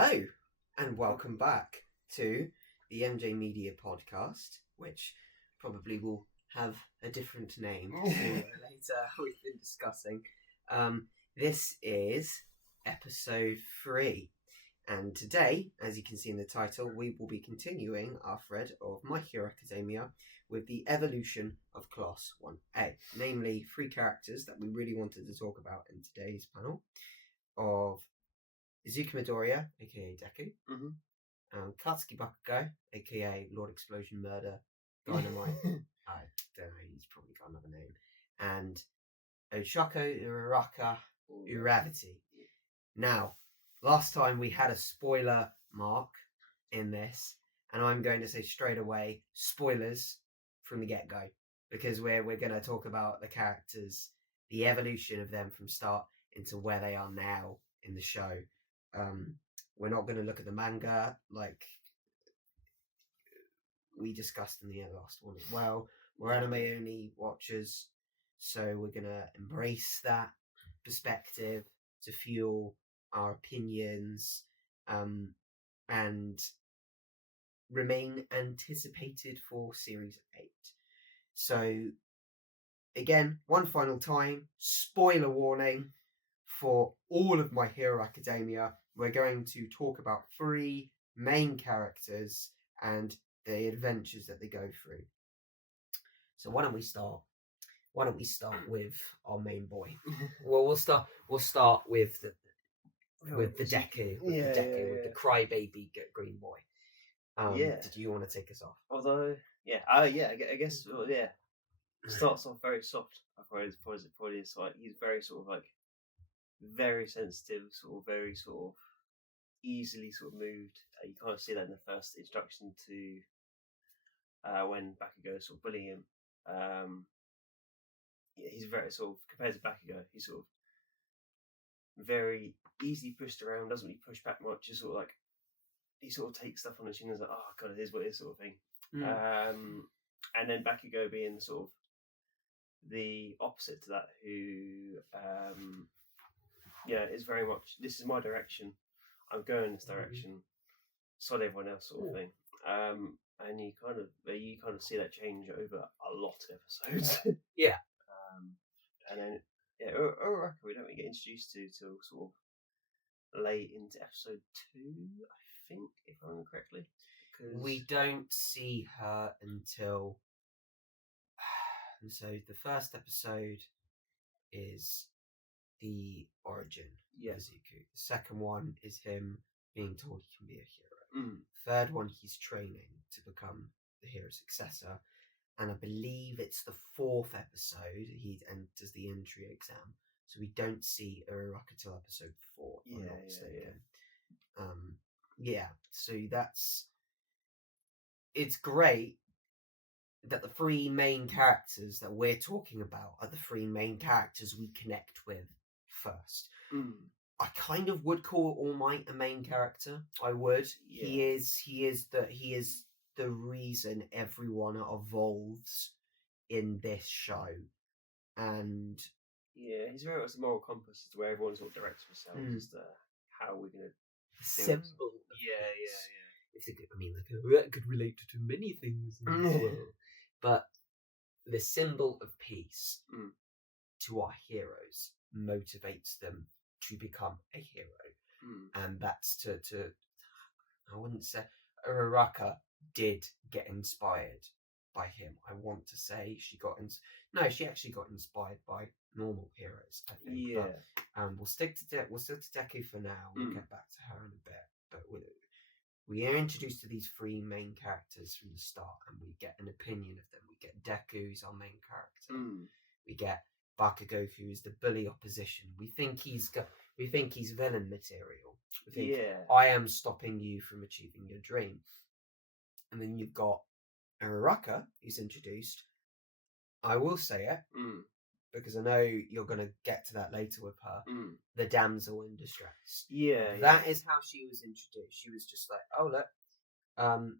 Hello, and welcome back to the MJ Media podcast, which probably will have a different name later. We've been discussing. This is episode 3, and today, as you can see in the title, we will be continuing our thread of My Hero Academia with the evolution of Class 1A, namely 3 characters that we really wanted to talk about in today's panel of Izuku Midoriya, aka Deku, Katsuki Bakugo, aka Lord Explosion Murder Dynamite, I don't know, he's probably got another name, and Oshako Uraraka Uravity. Now, last time we had a spoiler mark in this, and I'm going to say straight away, spoilers from the get-go, because we're going to talk about the characters, the evolution of them from start into where they are now in the show. We're not going to look at the manga like we discussed in the last one as well. We're anime-only watchers, so we're going to embrace that perspective to fuel our opinions and remain anticipated for Series 8. So, again, one final time, spoiler warning for all of My Hero Academia. We're going to talk about 3 main characters and the adventures that they go through. So why don't we start with our main boy? Well, we'll start with the Deku, with the crybaby green boy. Did you want to take us off? Although, I guess, starts off very soft. I probably is like he's very sort of like very sensitive, sort of very sort of easily sort of moved. You kind of see that in the first introduction to when Bakugo is sort of bullying him. He's very sort of, compared to Bakugo, he's sort of very easily pushed around, doesn't really push back much. He's sort of like, he sort of takes stuff on the chin and is like, oh god, it is what it is, sort of thing. And then Bakugo being sort of the opposite to that, who is very much, this is my direction, I'm going in this direction, sod everyone else, sort of thing. And you kind of see that change over a lot of episodes. And then Uraraka we don't really get introduced to till sort of late into episode 2, I think, if I remember correctly. We don't see her until so the first episode is the origin of Izuku. The second one is him being told he can be a hero. Third one, he's training to become the hero successor. And I believe it's the 4th episode he enters the entry exam. So we don't see Uraraka till episode 4. I'm not mistaken. So it's great that the 3 main characters that we're talking about are the 3 main characters we connect with first. I kind of would call All Might a main character. I would. Yeah. He is the reason everyone evolves in this show, and he's very much the moral compass as to where everyone sort of directs themselves as to how we're going to symbol. That could relate to many things in this world, but the symbol of peace to our heroes motivates them to become a hero, and that's to I wouldn't say Uraraka did get inspired by him. I want to say she actually got inspired by normal heroes, I think. But we'll stick to Deku for now. We'll get back to her in a bit. But we are introduced to these 3 main characters from the start, and we get an opinion of them. We get Deku, who's our main character. We get Bakugo, who is the bully opposition. We think he's villain material. We think, I am stopping you from achieving your dream. And then you've got Uraraka, who's introduced. I will say it, because I know you're going to get to that later with her. The damsel in distress. That is how she was introduced. She was just like, oh, look,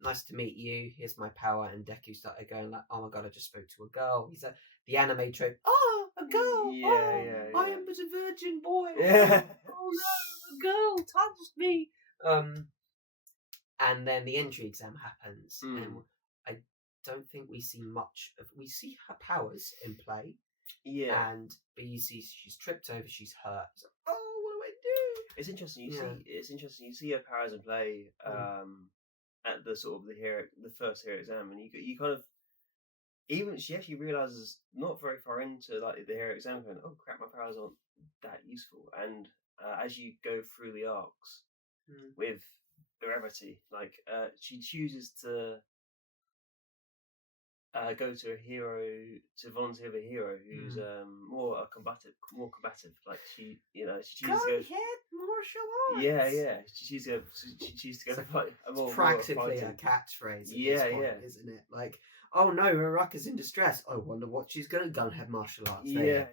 nice to meet you. Here's my power. And Deku started going like, oh my god, I just spoke to a girl. He's like, the anime trope, oh, a girl. I am but a virgin boy. Oh no, a girl touched me. And then the entry exam happens, and I don't think we see much of. We see her powers in play, but you see she's tripped over, she's hurt. It's like, oh, what do I do? It's interesting. You see her powers in play at the sort of the first hero exam, and you kind of she actually realizes not very far into like the hero exam, going, oh crap, my powers aren't that useful. And as you go through the arcs with Uraraka, like she chooses to go to a hero, to volunteer with a hero who's more combative. Like she chooses to go martial arts. Yeah. She chooses to go fight a more. It's practically a catchphrase. At this point, isn't it? Like, oh no, Uraraka's in distress. I wonder what she's gonna Gunhead martial arts. Yeah.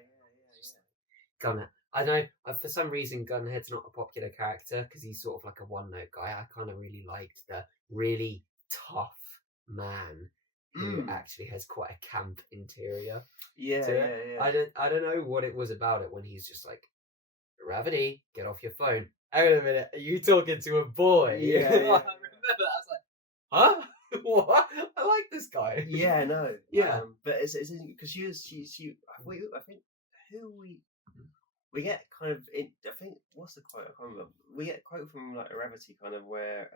Gunhead. I know, for some reason, Gunhead's not a popular character because he's sort of like a one-note guy. I kind of really liked the really tough man who actually has quite a camp interior. Yeah. I don't know what it was about it when he's just like, Gravity, get off your phone. Hang on a minute, are you talking to a boy? Yeah. I remember that. I was like, huh? What? I like this guy. Yeah, no. Yeah. But it's because she I think we get kind of I think what's the quote? I can't remember. We get a quote from like Uraraka kind of where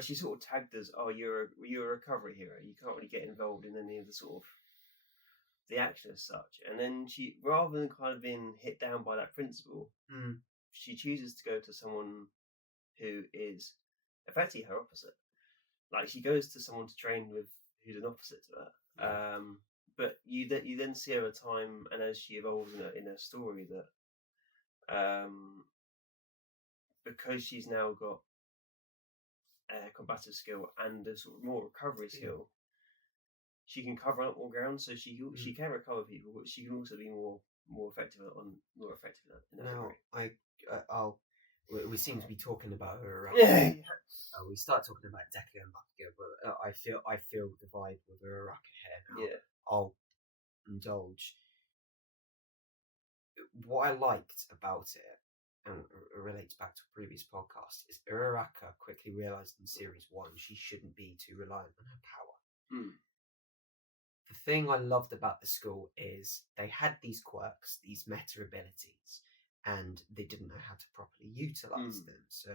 she sort of tagged as, oh, you're a recovery hero. You can't really get involved in any of the sort of the action as such. And then she, rather than kind of being hit down by that principle, she chooses to go to someone who is effectively her opposite. Like she goes to someone to train with who's an opposite to her. But you then see over time, and as she evolves in her story, that because she's now got a combative skill and a sort of more recovery skill, she can cover up more ground. So she can recover people, but she can also be more effective in that now, we seem to be talking about her. We start talking about Deku and Bakugo, but I feel the vibe with Uraraka here now. Yeah. I'll indulge. What I liked about it, and it relates back to a previous podcast, is Uraraka quickly realised in Series 1 she shouldn't be too reliant on her power. The thing I loved about the school is they had these quirks, these meta abilities, and they didn't know how to properly utilise them. So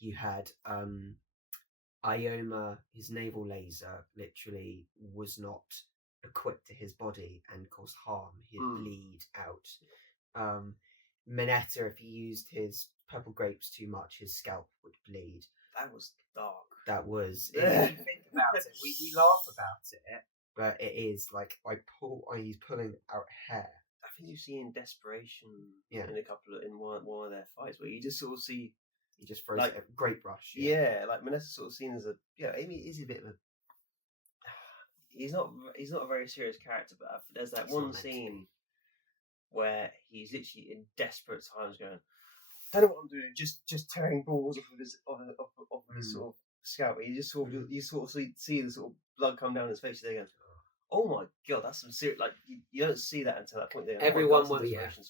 you had Ioma, his naval laser, literally was not equipped to his body and caused harm. He'd bleed out. Mineta, if he used his purple grapes too much, his scalp would bleed. That was dark. That was. If you think about it, we laugh about it, but it is like he's pulling out hair. I think you see in Desperation in one of their fights where you just sort of see he just throws like, a great brush. Like Mineta's sort of seen as Amy is a bit of a. He's not a very serious character, but there's that one scene where he's literally in desperate times going, I don't know what I'm doing, just tearing balls off of his sort of scalp. You just sort of see the sort of blood come down his face. They go, oh my god, that's some serious. Like you don't see that until that point.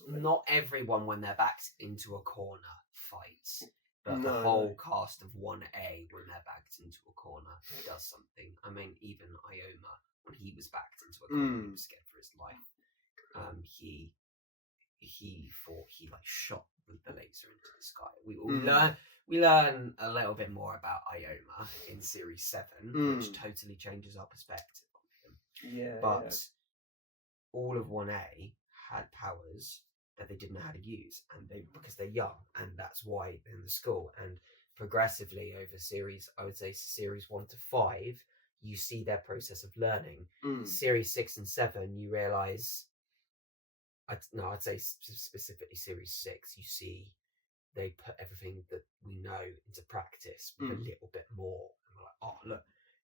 Not everyone when they're backed into a corner fights, but the whole cast of 1A when they're backed into a corner does something. I mean, even Ioma when he was backed into a corner, he was scared for his life. He thought he like shot with the laser into the sky. We learn a little bit more about Ioma in Series 7, which totally changes our perspective on him. But all of 1A had powers that they didn't know how to use, and because they're young, and that's why they're in the school. And progressively over series, I would say Series 1 to 5, you see their process of learning. Series 6 and 7, you realise. I'd say specifically Series 6, you see they put everything that we know into practice with a little bit more. And we're like, oh, look,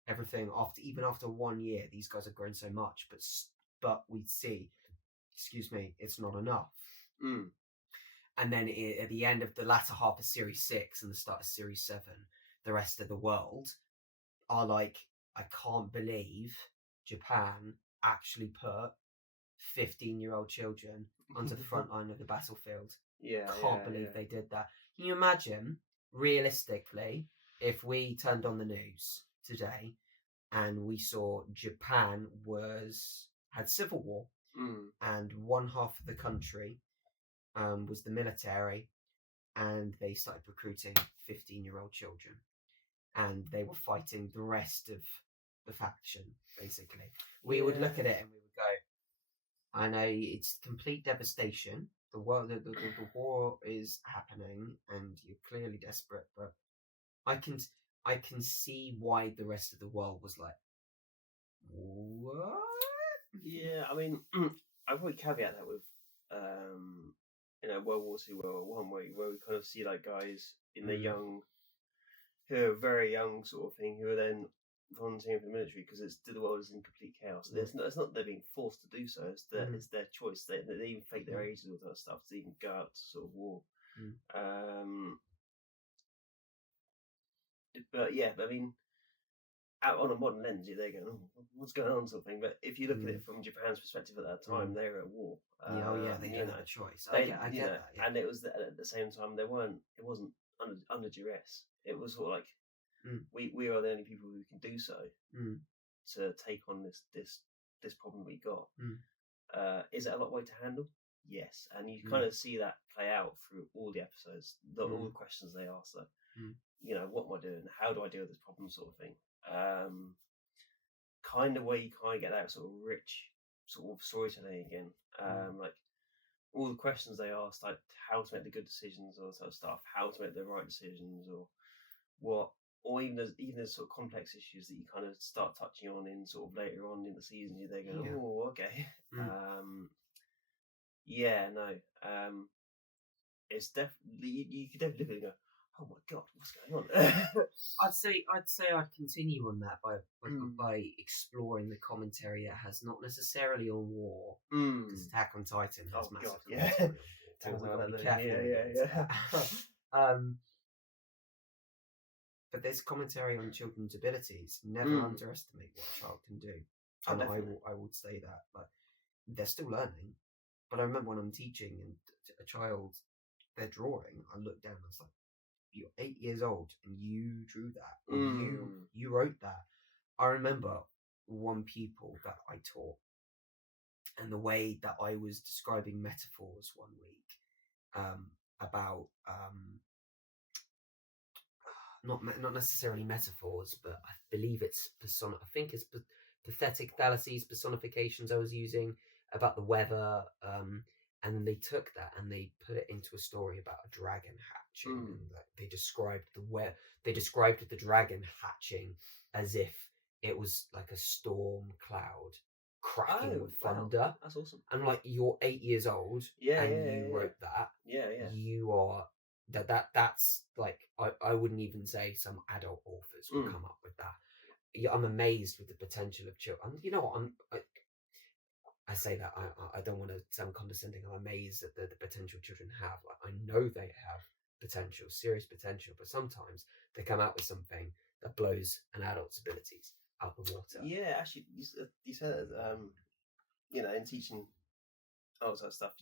everything after 1 year, these guys have grown so much, but we see, it's not enough. And then at the end of the latter half of Series 6 and the start of Series 7, the rest of the world are like, I can't believe Japan actually put 15-year-old children onto the front line of the battlefield. Can't believe they did that. Can you imagine, realistically, if we turned on the news today and we saw Japan had civil war, and one half of the country was the military, and they started recruiting 15-year-old children, and they were fighting the rest of the faction, basically. We would look at it and we would go, I know it's complete devastation. The war is happening, and you're clearly desperate, but I can see why the rest of the world was like, what? Yeah, I mean, I would caveat that with, World War II, World War One, where we kind of see like guys in the young, who are very young sort of thing, who are then volunteering for the military because the world is in complete chaos. It's not they're being forced to do so. It's their choice. They even fake their ages and all that stuff to even go out to sort of war. But yeah, I mean, out on a modern lens, they're going, oh, what's going on, sort of thing. But if you look at it from Japan's perspective at that time, they were at war. They didn't have a choice. I get that. Yeah. And it was at the same time it wasn't under duress. It was sort of like we are the only people who can do so to take on this problem we got. Is it a lot of weight to handle? Yes, and you kind of see that play out through all the episodes, all the questions they ask. So, what am I doing? How do I deal with this problem, sort of thing? Kind of where you kind of get that sort of rich sort of storytelling again. Like all the questions they ask, like how to make the good decisions or sort of stuff, how to make the right decisions, or what, or even there's sort of complex issues that you kind of start touching on in sort of later on in the season. You're there going, oh, okay. It's definitely you could definitely look at it and go, oh my god, what's going on? I'd say I'd continue on that by exploring the commentary that has not necessarily on war, because Attack on Titan has massive commentary on war. But there's commentary on children's abilities. Never underestimate what a child can do. And I would say that, but they're still learning. But I remember when I'm teaching and a child, they're drawing, I look down and I was like, you're 8 years old and you drew that, or you wrote that. I remember one pupil that I taught, and the way that I was describing metaphors one week about not necessarily metaphors, but I believe it's pathetic fallacies, personifications I was using about the weather, and then they took that and they put it into a story about a dragon hatching, and they described the dragon hatching as if it was like a storm cloud cracking with thunder. Wow. That's awesome. And like, you're 8 years old, and you wrote that. You are that's like, I wouldn't even say some adult authors would come up with that. I'm amazed with the potential of children. You know what? I say that I don't want to sound condescending. I'm amazed at the potential children have. Like, I know they have potential, serious potential, but sometimes they come out with something that blows an adult's abilities out the water. Yeah, actually, you said that, in teaching all that stuff.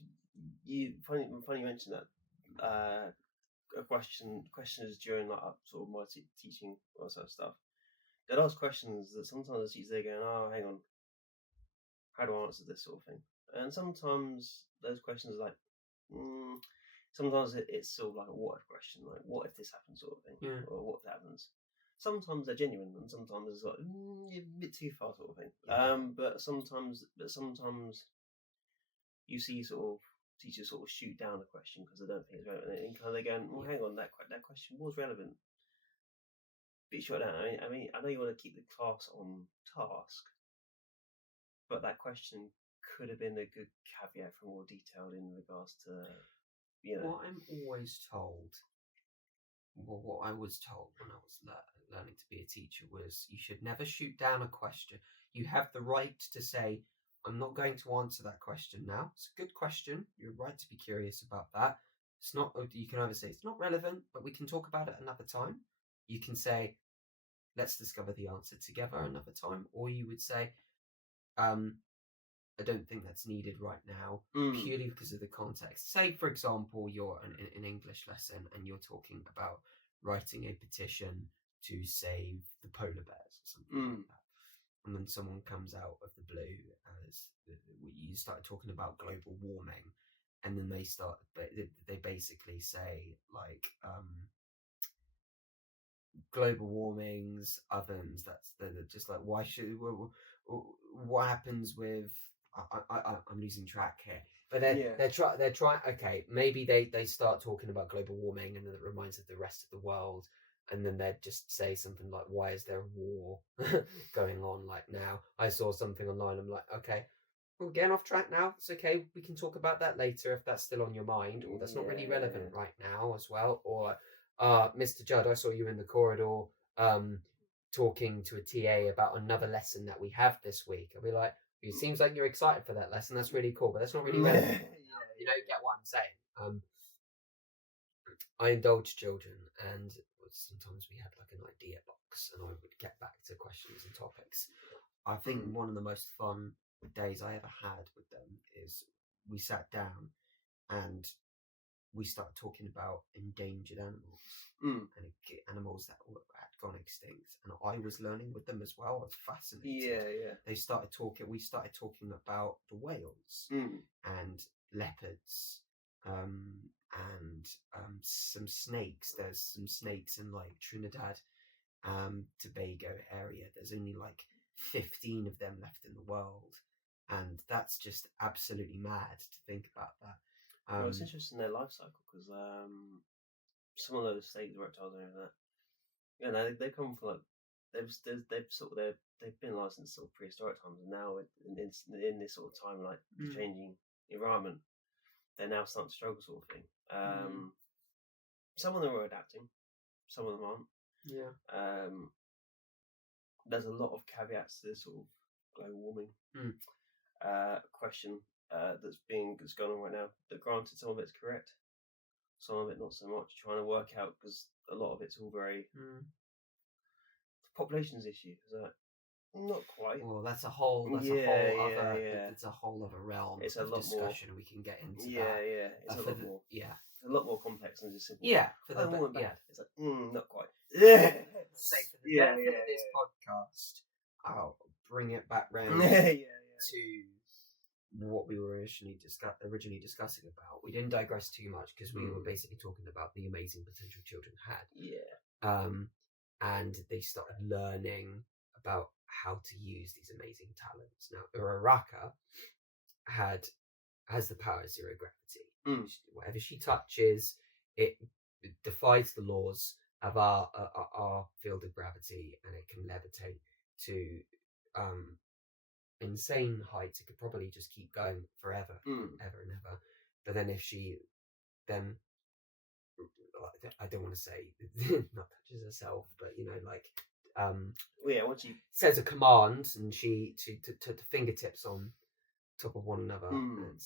Funny you mentioned that. Questions during like sort of my teaching all that sort of stuff. They'd ask questions that sometimes the teachers, they're going, oh, hang on, how do I answer this sort of thing? And sometimes those questions are like, sometimes it's sort of like a what if question, like what if this happens sort of thing, or what if that happens. Sometimes they're genuine, and sometimes it's like you're a bit too far sort of thing. But sometimes you see sort of teachers sort of shoot down a question because they don't think it's relevant, and kind of they're going, well, hang on, that question was relevant. Be shot down. I mean, I know you want to keep the class on task, but that question could have been a good caveat for more detailed in regards to, What I'm always told, what I was told when I was learning to be a teacher was, you should never shoot down a question. You have the right to say, I'm not going to answer that question now. It's a good question. You're right to be curious about that. It's not. You can either say it's not relevant, but we can talk about it another time. You can say, let's discover the answer together another time. Or you would say, I don't think that's needed right now, purely because of the context. Say, for example, you're in an English lesson and you're talking about writing a petition to save the polar bears or something like that. And then someone comes out of the blue as you start talking about global warming, and then they basically say like global warming's ovens. They're just like, why should what happens with I'm losing track here. But they're trying. Okay, maybe they start talking about global warming, and then it reminds of the rest of the world. And then they'd just say something like, why is there a war going on like now? I saw something online. I'm like, okay, we're getting off track now. It's okay. We can talk about that later if that's still on your mind, or that's not really relevant right now as well. Or, Mr. Judd, I saw you in the corridor talking to a TA about another lesson that we have this week. I'll be like, it seems like you're excited for that lesson. That's really cool, but that's not really relevant. You don't get what I'm saying. I indulge children, and sometimes we had like an idea box, and I would get back to questions and topics. I think one of the most fun days I ever had with them is we sat down and we started talking about endangered animals and animals that had gone extinct, and I was learning with them as well. I was fascinated. We started talking about the whales and leopards and some snakes. There's some snakes in like Trinidad, Tobago area. There's only like 15 of them left in the world, and that's just absolutely mad to think about that. Well, it's interesting their life cycle, because some of those snakes, reptiles, and everything that, they come from like they've been licensed sort of prehistoric times, and now in this sort of time, like changing environment, they're now starting to struggle, sort of thing. Some of them are adapting, some of them aren't. There's a lot of caveats to this sort of global warming question that's going on right now. That granted, some of it's correct, some of it not so much. Trying to work out, because a lot of it's all very population's issue. Is that not quite? Well, that's a whole other. It's a whole other realm. It's of a lot discussion. More. We can get into that. Yeah, it's a lot more. Yeah, it's a lot more complex than just simple. Yeah, it's like not quite. Say for the benefit of this podcast, I'll bring it back round to what we were originally discussing about. We didn't digress too much because we were basically talking about the amazing potential children had. And they started learning about how to use these amazing talents. Now, Uraraka has the power of zero gravity. Whatever she touches, it defies the laws of our field of gravity, and it can levitate to insane heights. It could probably just keep going forever, ever and ever. But then if she then, I don't want to say not touches herself, but once she says a command and she to fingertips on top of one another, and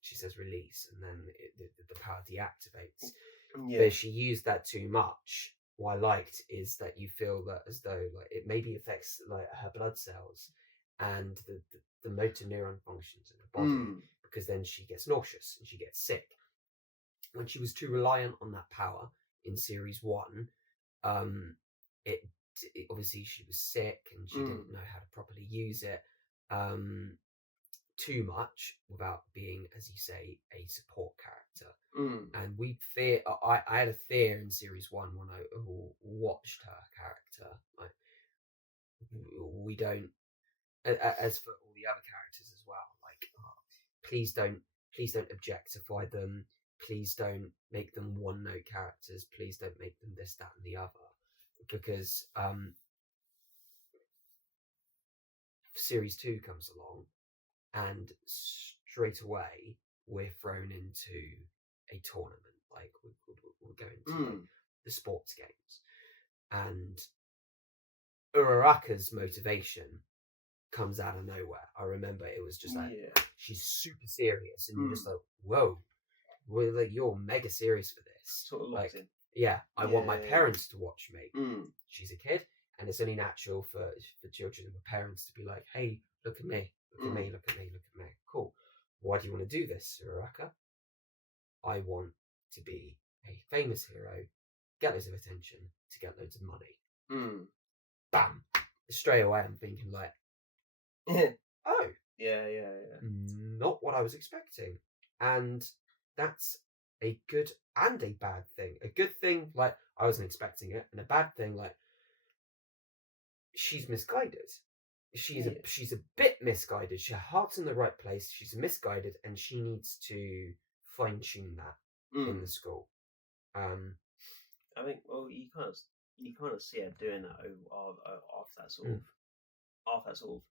she says release, and then the power deactivates. But if she used that too much, what I liked is that you feel that as though like it maybe affects like her blood cells and the motor neuron functions in her body, because then she gets nauseous and she gets sick. When she was too reliant on that power in series 1, it obviously she was sick and she didn't know how to properly use it too much without being, as you say, a support character. And I had a fear in series 1 when I watched her character. Like, we don't, as for all the other characters as well, like, please don't objectify them. Please don't make them one-note characters. Please don't make them this, that, and the other. Because series 2 comes along, and straight away we're thrown into a tournament. Like we're going to like, the sports games, and Uraraka's motivation comes out of nowhere. I remember it was just like she's super serious, and you're just like, whoa. Well, like, you're mega serious for this. Sort of locked in. I want my parents to watch me. She's a kid, and it's only natural for children and parents to be like, hey, look at me. Look at me, look at me, look at me. Cool. Why do you want to do this, Uraraka? I want to be a famous hero, get loads of attention, to get loads of money. Bam! Straight away I'm thinking like, oh. Yeah. Not what I was expecting. And that's a good and a bad thing. A good thing, like, I wasn't expecting it, and a bad thing, like, she's misguided. She's a bit misguided. Her heart's in the right place. She's misguided, and she needs to fine tune that in the school. I think, well, you kind of see her doing that after that sort of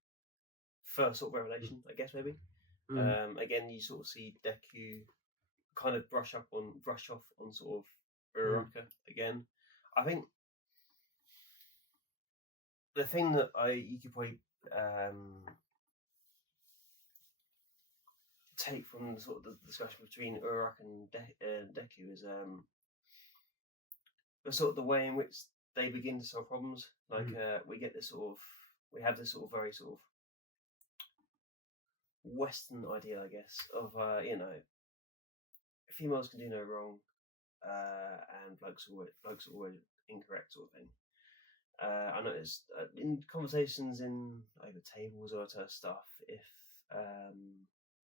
first sort of revelation, I guess maybe. Again, you sort of see Deku kind of brush off on sort of Uraraka again. I think the thing that you could probably take from the sort of the discussion between Uraraka and Deku is the sort of the way in which they begin to solve problems. Like we have this sort of very sort of Western idea, I guess, of females can do no wrong, and blokes are always incorrect, sort of thing. I noticed in conversations in over tables or other stuff, if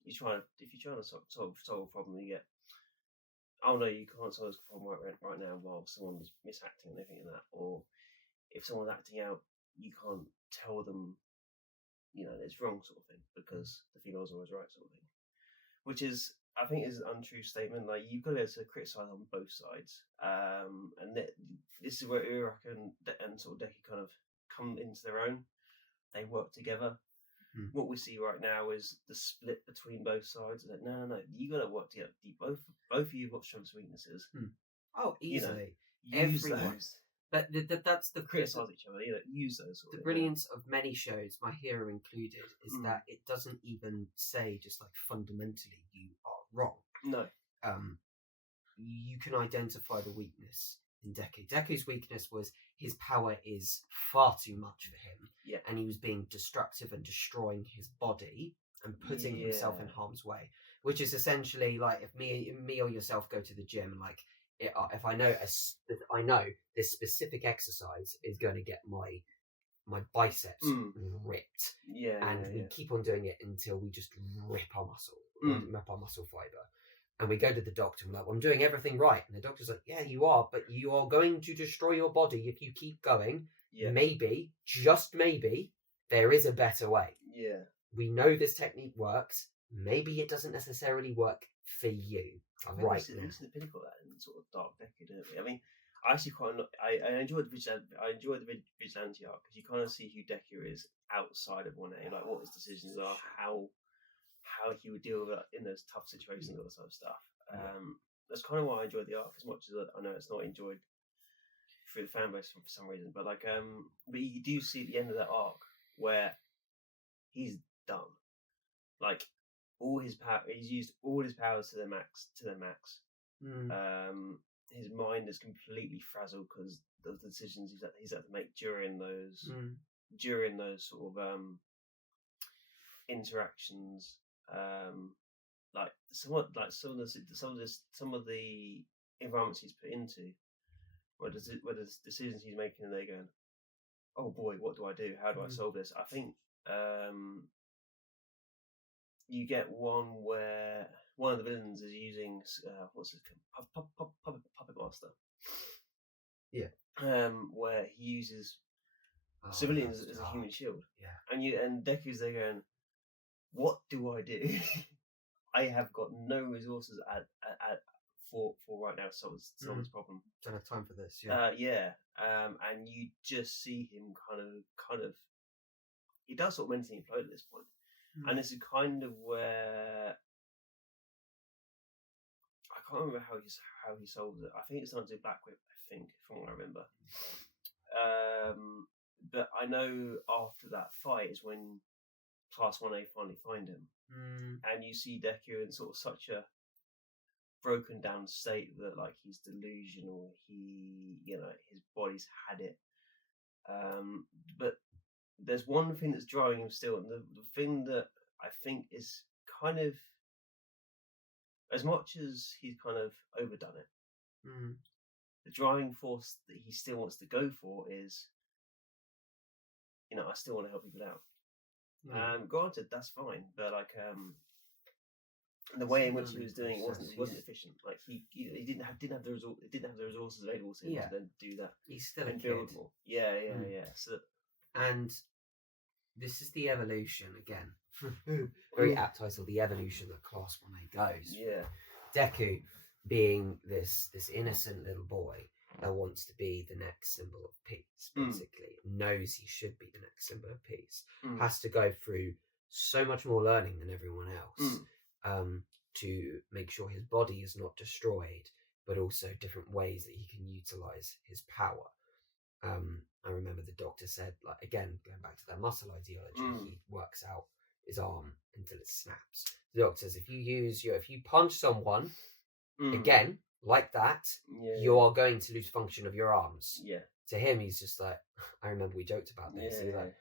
you're trying to solve a problem, you get, oh no, you can't solve this problem right now while someone's misacting and everything like that, or if someone's acting out, you can't tell them, it's wrong, sort of thing, because the female's always right, sort of thing. Which is, I think, is an untrue statement. Like, you've got to criticise on both sides, and this is where Uraraka and sort of Deku kind of come into their own. They work together. What we see right now is the split between both sides. Like, no, you got to work together. Both of you have got strengths and weaknesses. Oh, easily. Use those. But that's the criticise each other. Use those. The brilliance of many shows, My Hero included, is that it doesn't even say just like fundamentally you are wrong. No. You can identify the weakness in Deku. Deku's weakness was his power is far too much for him. Yeah. And he was being destructive and destroying his body and putting himself in harm's way, which is essentially like if me or yourself go to the gym and like, if I know this specific exercise is going to get my biceps ripped, we keep on doing it until we just rip our muscle fiber, and we go to the doctor and we're like, well, I'm doing everything right, and the doctor's like, yeah, you are, but you are going to destroy your body if you keep going. Maybe, just maybe, there is a better way. We know this technique works. Maybe it doesn't necessarily work for you. I think this is the pinnacle of that in sort of Dark Deku, don't we? I mean, I actually I enjoyed the vigilante arc, because you kind of see who Deku is outside of 1A, like what his decisions are, how he would deal with in those tough situations, all that sort of stuff. That's kind of why I enjoyed the arc as much as I know it's not enjoyed through the fan base for some reason. But but you do see at the end of that arc where he's done. Like, all his power, he's used all his powers to their max. His mind is completely frazzled because of the decisions he's had to make during those sort of interactions. Some of the environments he's put into, where the decisions he's making, and they're going, oh boy, what do I do? How do I solve this? I think you get one where one of the villains is using what's it called? Puppet Master. Yeah. Where he uses civilians as a human shield. Yeah. And Deku's there going, what do I do? I have got no resources for right now to solve this problem. Don't have time for this. And you just see him kind of he does sort of mentally implode at this point. And this is kind of where I can't remember how he solves it. I think it's something to do Black Whip, I think, from what I remember. But I know after that fight is when Class 1A finally find him. And you see Deku in sort of such a broken down state that like he's delusional, his body's had it. But there's one thing that's driving him still, and the thing that I think is kind of, as much as he's kind of overdone it, the driving force that he still wants to go for is, I still want to help people out. Granted, that's fine, but like the way in which he was doing it wasn't efficient. Like he didn't have the resources available to him to then do that. He's still a kid. Build more. Yeah. So, and this is the evolution again. Very apt title, the evolution that Class 1A goes. Yeah. Deku, being this innocent little boy that wants to be the next symbol of peace, basically, knows he should be the next symbol of peace, has to go through so much more learning than everyone else to make sure his body is not destroyed, but also different ways that he can utilize his power. I remember the doctor said, like, again, going back to that muscle ideology, he works out his arm until it snaps. The doctor says, if you punch someone again like that, you are going to lose function of your arms. Yeah. To him, he's just like, I remember we joked about this. He's like,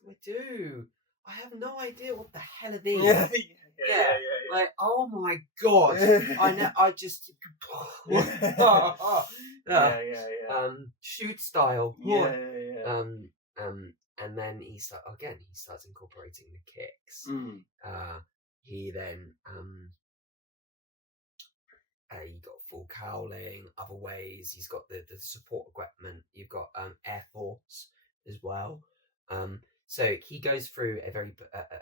what do I do? I have no idea what the hell it is. Yeah. Like, oh my god, I know. I just shoot style. And then he starts incorporating the kicks. He then you got full cowling, other ways. He's got the support equipment. You've got Air Force as well. So he goes through a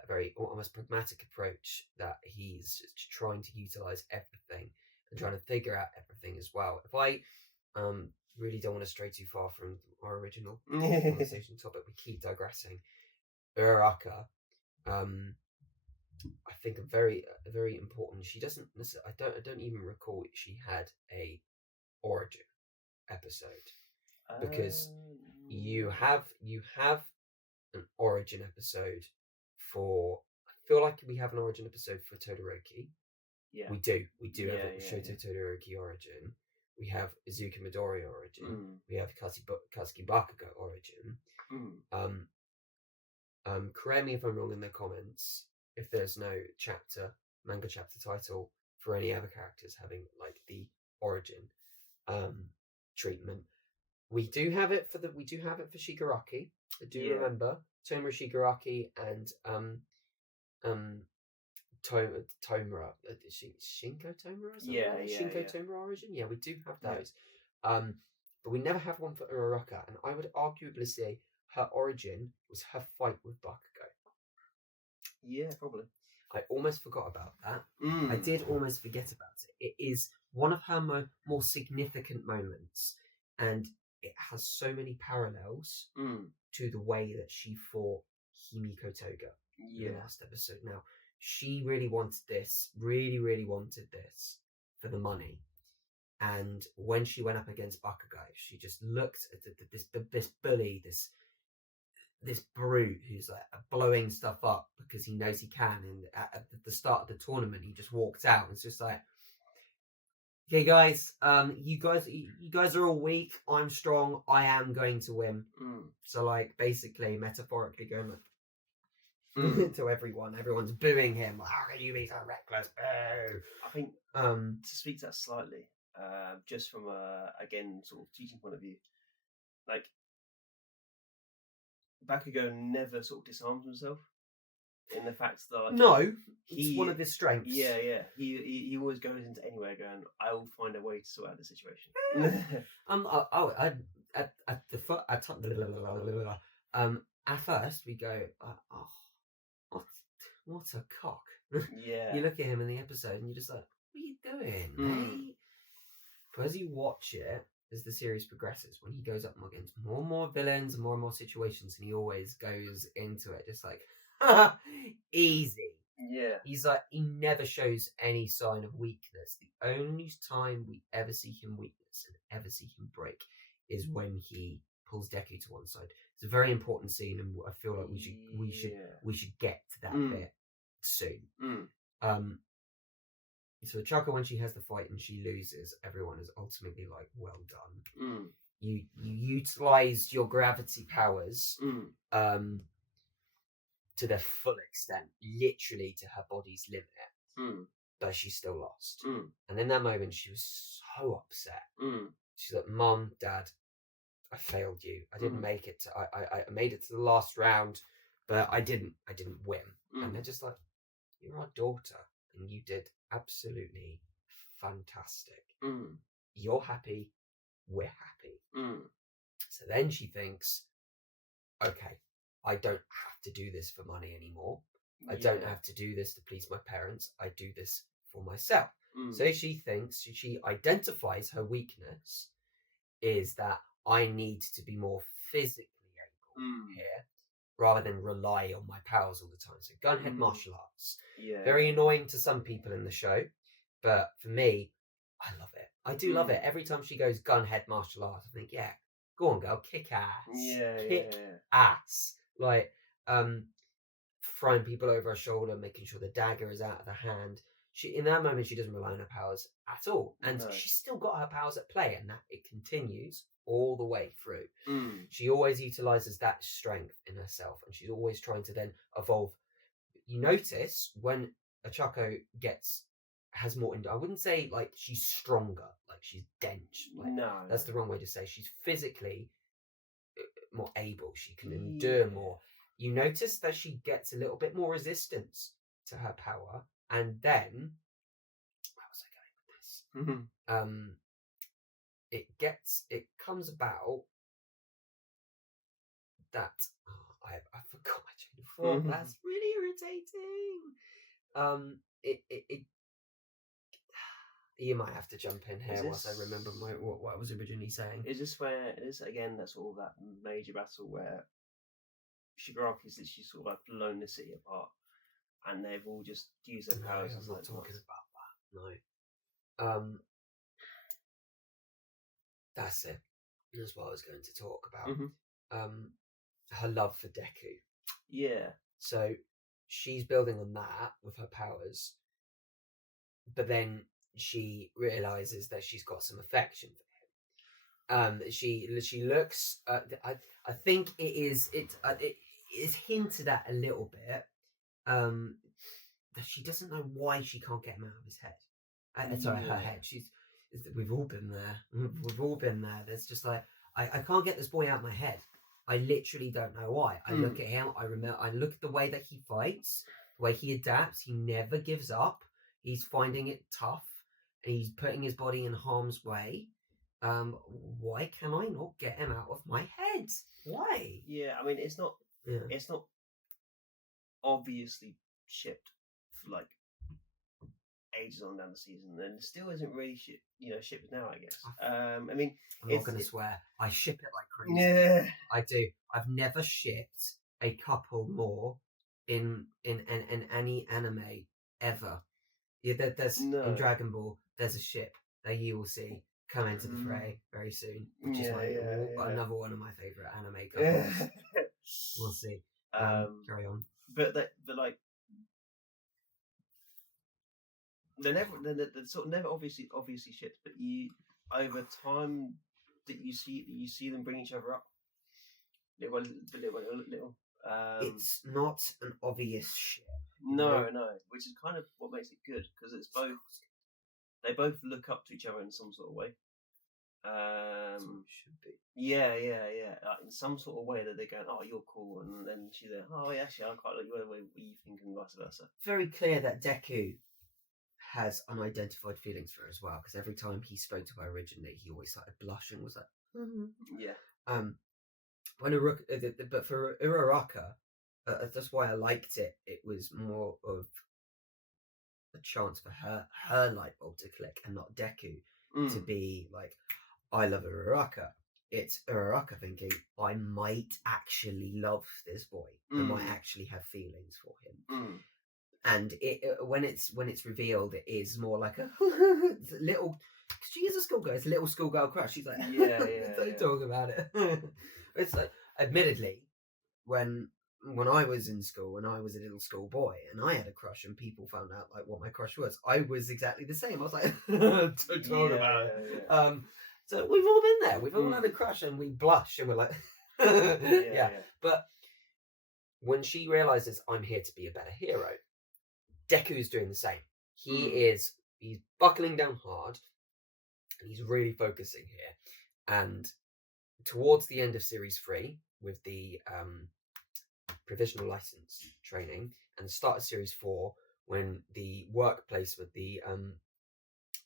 very almost pragmatic approach that he's trying to utilize everything and trying to figure out everything as well. If I really don't want to stray too far from our original conversation topic, we keep digressing. Uraraka, I think a very important. She doesn't necessarily. I don't even recall she had a origin episode because you have an origin episode for. I feel like we have an origin episode for Todoroki. Yeah, we do. We do have a Shoto Todoroki origin. We have Izuku Midoriya origin. We have Katsuki Bakugo origin. Correct me if I'm wrong in the comments if there's no manga chapter title for any other characters having like the origin treatment. We do have it for Shigaraki. I do remember Tomura Shigaraki and Tomura. Shinko Tomura? Shinko Tomura origin? Yeah, we do have those. But we never have one for Uraraka, and I would arguably say her origin was her fight with Bakugo. Yeah, probably. I almost forgot about that. I did almost forget about it. It is one of her more significant moments, and it has so many parallels to the way that she fought Himiko Toga in the last episode. Now, she really wanted this for the money. And when she went up against Bakugo, she just looked at this bully, this brute who's like blowing stuff up because he knows he can. And at the start of the tournament, he just walked out and it's just like, okay, guys, you guys are all weak. I'm strong. I am going to win. So, like, basically, metaphorically going like to everyone. Everyone's booing him. Like, how can you be so reckless? Boo! I think to speak to that slightly, just from again sort of teaching point of view, like Bakugo never sort of disarms himself. In the fact that it's one of his strengths. Yeah. He always goes into anywhere going, I will find a way to sort out the situation. At first we go, what a cock. Yeah. You look at him in the episode and you're just like, what are you doing, mate? But as you watch it, as the series progresses, when he goes up against more and more villains and more situations, and he always goes into it just like, easy. Yeah. He's like, he never shows any sign of weakness. The only time we ever see him weakness and ever see him break is when he pulls Deku to one side. It's a very important scene, and I feel like we should get to that bit soon. So Chaka, when she has the fight and she loses, everyone is ultimately like, well done. You utilized your gravity powers. to the full extent, literally to her body's limit, but she still lost. And in that moment, she was so upset. She's like, Mum, Dad, I failed you. I didn't make it. I made it to the last round, but I didn't win. And they're just like, you're our daughter, and you did absolutely fantastic. You're happy, we're happy. So then she thinks, okay, I don't have to do this for money anymore. I don't have to do this to please my parents. I do this for myself. So she thinks, she identifies her weakness is that I need to be more physically able here rather than rely on my powers all the time. So gunhead martial arts. Very annoying to some people in the show, but for me, I love it. I do love it. Every time she goes gunhead martial arts, I think, yeah, go on, girl, kick ass. Kick ass. Like, throwing people over her shoulder, making sure the dagger is out of the hand. In that moment, she doesn't rely on her powers at all. And she's still got her powers at play, and that it continues all the way through. She always utilizes that strength in herself, and she's always trying to then evolve. You notice when a Chaco has more, I wouldn't say like she's stronger, like she's dense. Like, that's the wrong way to say. She's physically more able. She can endure more. You notice that she gets a little bit more resistance to her power, and then where was I going with this? It comes about that I forgot my chain of thought. That's really irritating. It you might have to jump in here whilst I remember what I was originally saying. Is this where again that's all that major battle where Shigaraki's literally sort of like blown the city apart, and they've all just used their powers? I'm not talking about that. No. That's it. That's what I was going to talk about. Her love for Deku. Yeah. So she's building on that with her powers, but then she realizes that she's got some affection for him. She looks. I think it is hinted at a little bit. That she doesn't know why she can't get him out of his head. Her head. We've all been there. We've all been there. There's just like I can't get this boy out of my head. I literally don't know why. I look at him. I look at the way that he fights, the way he adapts. He never gives up. He's finding it tough. And he's putting his body in harm's way. Why can I not get him out of my head? Why? Yeah, I mean, it's not obviously shipped for like ages on down the season, and it still isn't really shipped now, I guess. I mean, I'm not going to swear. I ship it like crazy. Yeah, I do. I've never shipped a couple more in any anime ever. Yeah, there's in Dragon Ball. There's a ship that you will see come into the fray very soon, which is another one of my favorite anime couples. We'll see. Carry on. But like they're sort of never obviously shipped, but you over time that you see them bring each other up little. It's not an obvious ship. No, which is kind of what makes it good, because it's both. They both look up to each other in some sort of way. That's what it should be. Yeah. Like in some sort of way that they're going, oh, you're cool, and then she's like, oh, yeah, actually, I quite like the way you think, and vice versa. Very clear that Deku has unidentified feelings for her as well, because every time he spoke to her originally, he always started blushing. Was like, yeah. But for Uraraka, that's why I liked it. It was more of a chance for her light bulb to click, and not Deku to be like, I love Uraraka. It's Uraraka thinking, I might actually love this boy. I might actually have feelings for him. And when it's revealed, it is more like a little. She is a schoolgirl. It's a little schoolgirl crush. She's like, don't talk about it. It's like, admittedly, when I was in school, when I was a little schoolboy, and I had a crush, and people found out like what my crush was, I was exactly the same. I was like, don't talk about it. Yeah. So we've all been there. We've all had a crush, and we blush, and we're like, But when she realizes I'm here to be a better hero, Deku's doing the same. He's buckling down hard, and he's really focusing here. And towards the end of Series 3, with the provisional license training, and the start of Series 4, when the workplace with the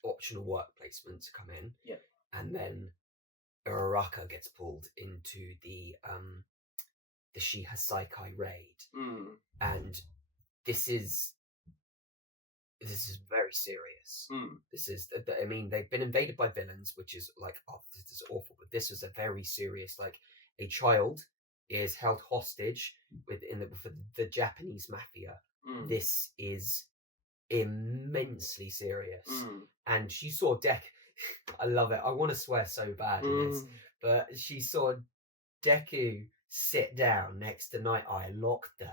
optional work placements come in, and then Uraraka gets pulled into the Shihasaikai raid, and this is very serious. This is, I mean, they've been invaded by villains, which is like, oh, this is awful. But this was a very serious, like, a child is held hostage for the Japanese mafia. This is immensely serious. And she saw I love it. I want to swear so bad in this, but she saw Deku sit down next to Night Eye, locked the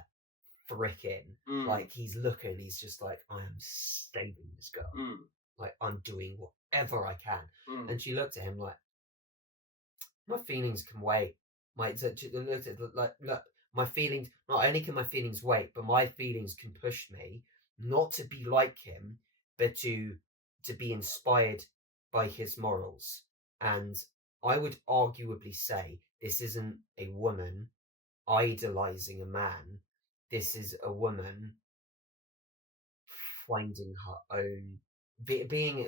frick in. Like, he's looking, he's just like, I am saving this girl. Like, I'm doing whatever I can. And she looked at him like, my feelings can wait. Look, my feelings, not only can my feelings wait, but my feelings can push me not to be like him, but to be inspired by his morals. And I would arguably say this isn't a woman idolizing a man. This is a woman finding her own, being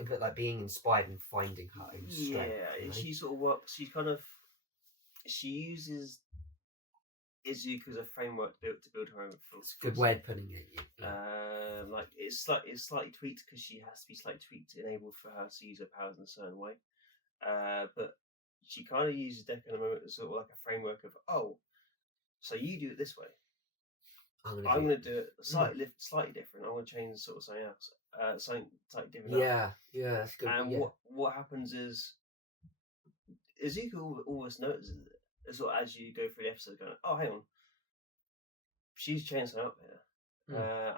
inspired and finding her own strength. Yeah, she sort of works. She uses Izuku as a framework to build her own philosophy. Good way of putting it. Like it's slightly tweaked because she has to be slightly tweaked to enable for her to use her powers in a certain way. But she kind of uses Deku in a moment as sort of like a framework of, oh, so you do it this way. I'm going to do it slightly different. I'm going to change sort of something else, something slightly different. Yeah, that's good. And what happens is Izuku almost notices it. Sort of as you go through the episode, going, oh, hang on, she's changed something up here,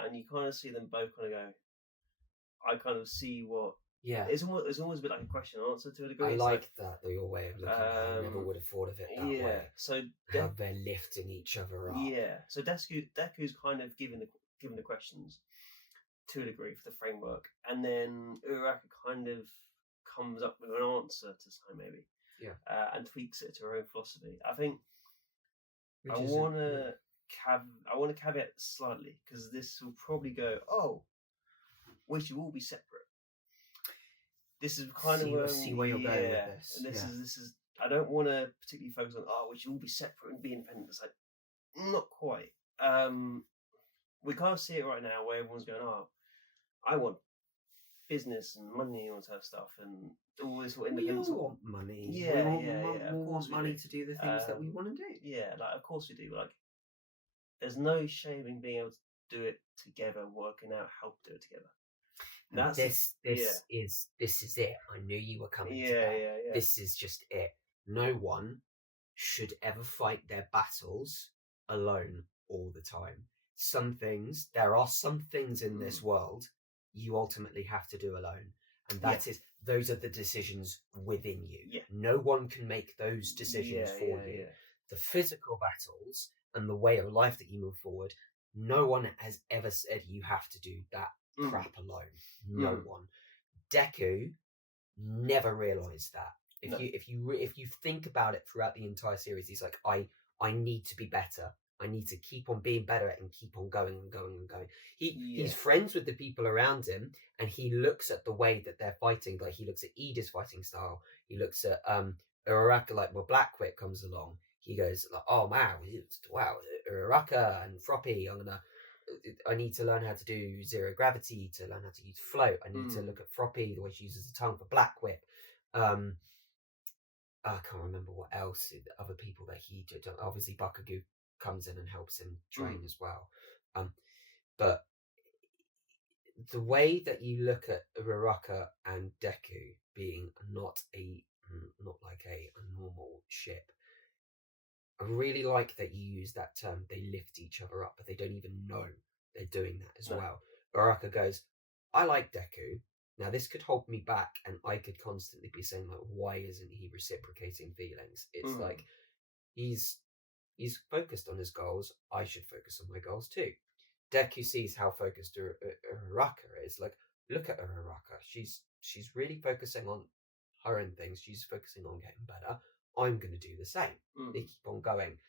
and you kind of see them both kind of go. I kind of see what. Yeah, it's almost a bit like a question and answer to a degree. I like that your way of looking at it. I never would have thought of it that way. So how they're lifting each other up. Yeah, so Deku's kind of given the questions to a degree for the framework, and then Uraraka kind of comes up with an answer to something maybe. Yeah, and tweaks it to her own philosophy. I think I want to caveat slightly because this will probably go, oh, we should all be separate. This is kind of see where you're going with this. And this is. I don't want to particularly focus on, oh, we should all be separate and be independent. It's like, not quite. We can't see it right now where everyone's going, oh, I want business and money and all that stuff and all this sort of independence. We all want money. We want money to do the things that we want to do. Yeah, like of course we do. Like, there's no shame in being able to do it together, working out how to do it together. This is it. I knew you were coming to that. Yeah. This is just it. No one should ever fight their battles alone all the time. There are some things in this world you ultimately have to do alone. And those are the decisions within you. Yeah. No one can make those decisions for you. Yeah. The physical battles and the way of life that you move forward, no one has ever said you have to do that crap alone. No one. Deku never realized that. If you think about it throughout the entire series, he's like, I need to be better. I need to keep on being better and keep on going and going and going. He's friends with the people around him, and he looks at the way that they're fighting. Like, he looks at Ida's fighting style. He looks at Uraraka. Like, when Black Whip comes along, he goes, like, oh wow, Uraraka and Froppy. I need to learn how to do zero gravity, to learn how to use float. I need to look at Froppy, the way she uses the tongue for Black Whip. I can't remember what else. Other people that he did. Obviously, Bakugo comes in and helps him train as well. But the way that you look at Uraraka and Deku being not like a normal ship, I really like that you use that term. They lift each other up, but they don't even know they're doing that as well. Uraraka goes, I like Deku. Now, this could hold me back, and I could constantly be saying, like, why isn't he reciprocating feelings? It's like, he's he's focused on his goals. I should focus on my goals too. Deku sees how focused Uraraka is. Like, look at Uraraka. She's really focusing on her own things. She's focusing on getting better. I'm going to do the same. They keep on going.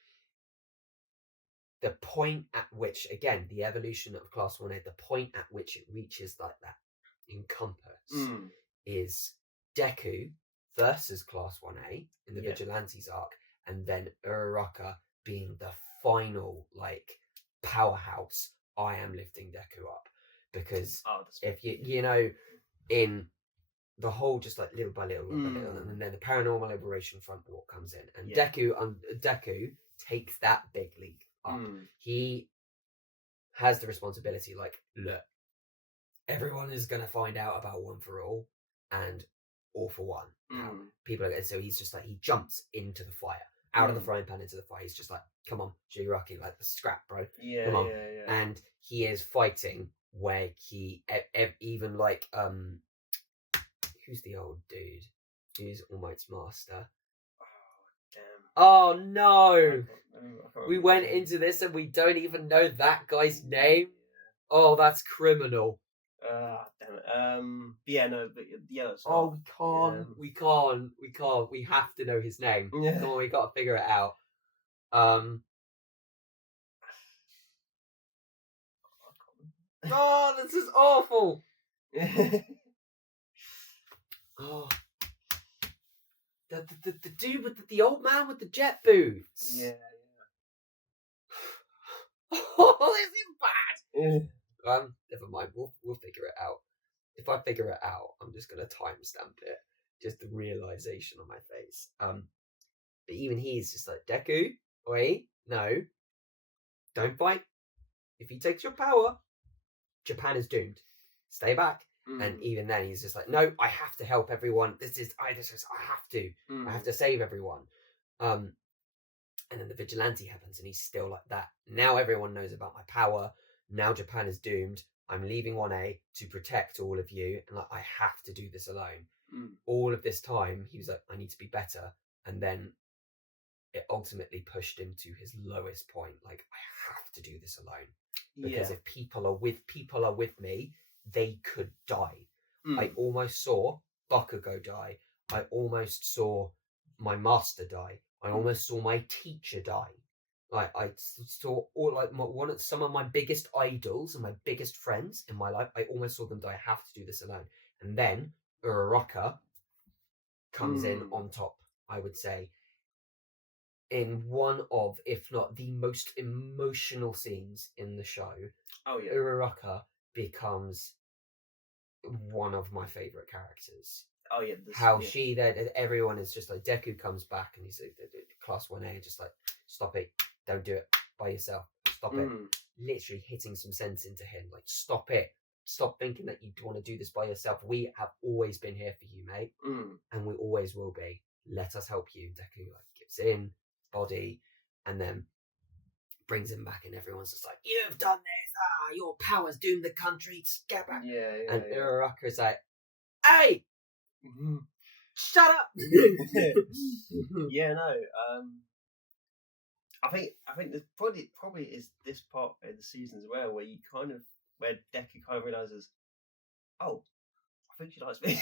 The point at which, again, the evolution of Class 1A, the point at which it reaches like that encompass is Deku versus Class 1A in the Vigilantes arc, and then Uraraka being the final, like, powerhouse. I am lifting Deku up. Because if you know, in the whole, just like little by little, and then the Paranormal Liberation Front Walk comes in, and Deku takes that big leap up. He has the responsibility, like, look, everyone is going to find out about One for All and All for One. People are, so he's just like, he jumps into the fire, out of the frying pan into the fire. He's just like, come on, Uraraka, like, the scrap, bro. Come on. And he is fighting where he even like who's the old dude who's All Might's master? Oh no, we went into this and we don't even know that guy's name. Oh, that's criminal. Damn it. We can't. We have to know his name. Come on, we got to figure it out. Oh, this is awful. Oh, the dude with the old man with the jet boots. Yeah. Oh, this is bad. Never mind. We'll figure it out. If I figure it out, I'm just gonna timestamp it. Just the realization on my face. But even he's just like, Deku, wait, no, don't fight. If he takes your power, Japan is doomed. Stay back. And even then, he's just like, no, I have to help everyone. I have to. I have to save everyone. And then the vigilante happens, and he's still like that. Now everyone knows about my power. Now Japan is doomed. I'm leaving 1A to protect all of you, and like, I have to do this alone. All of this time, he was like, I need to be better. And then it ultimately pushed him to his lowest point. Like, I have to do this alone. Because if people are with me, they could die. I almost saw Bakugo die. I almost saw my master die. I almost saw my teacher die. Like, I saw some of my biggest idols and my biggest friends in my life. I almost saw them die. I have to do this alone. And then Uraraka comes in on top, I would say, in one of, if not the most emotional scenes in the show. Uraraka becomes one of my favourite characters. She that everyone is just like, Deku comes back and he's like, Class 1A, just like, stop it, don't do it by yourself, stop it. Literally hitting some sense into him, like, stop it, stop thinking that you want to do this by yourself. We have always been here for you, mate, and we always will be. Let us help you. Deku like gives in body, and then brings him back, and everyone's just like, you've done this, your powers doomed the country, get back. And Uraraka is like, hey, shut up. I think there's probably is this part of the season as well where Deku kind of realizes, oh, I think she likes me.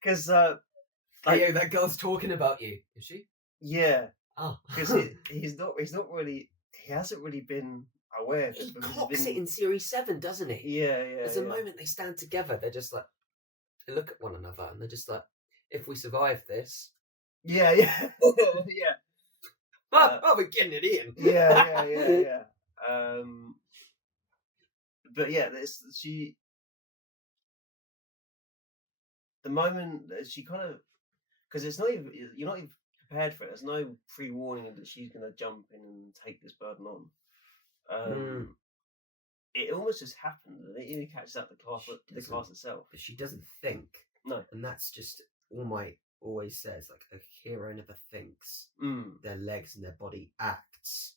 Because that girl's talking about you, is she? Yeah. Oh, because he hasn't really been aware. He clocks it in Series 7, doesn't he? Yeah. There's a moment they stand together. They're just like, they look at one another, and they're just like, if we survive this. Yeah. We're getting it in. Yeah. But yeah, the moment that she kind of, because it's not even, you're not even prepared for it. There's no pre-warning that she's going to jump in and take this burden on. It almost just happened, and it even catches up the class itself. But she doesn't think. No, and that's just All Might always says, like, a hero never thinks. Their legs and their body acts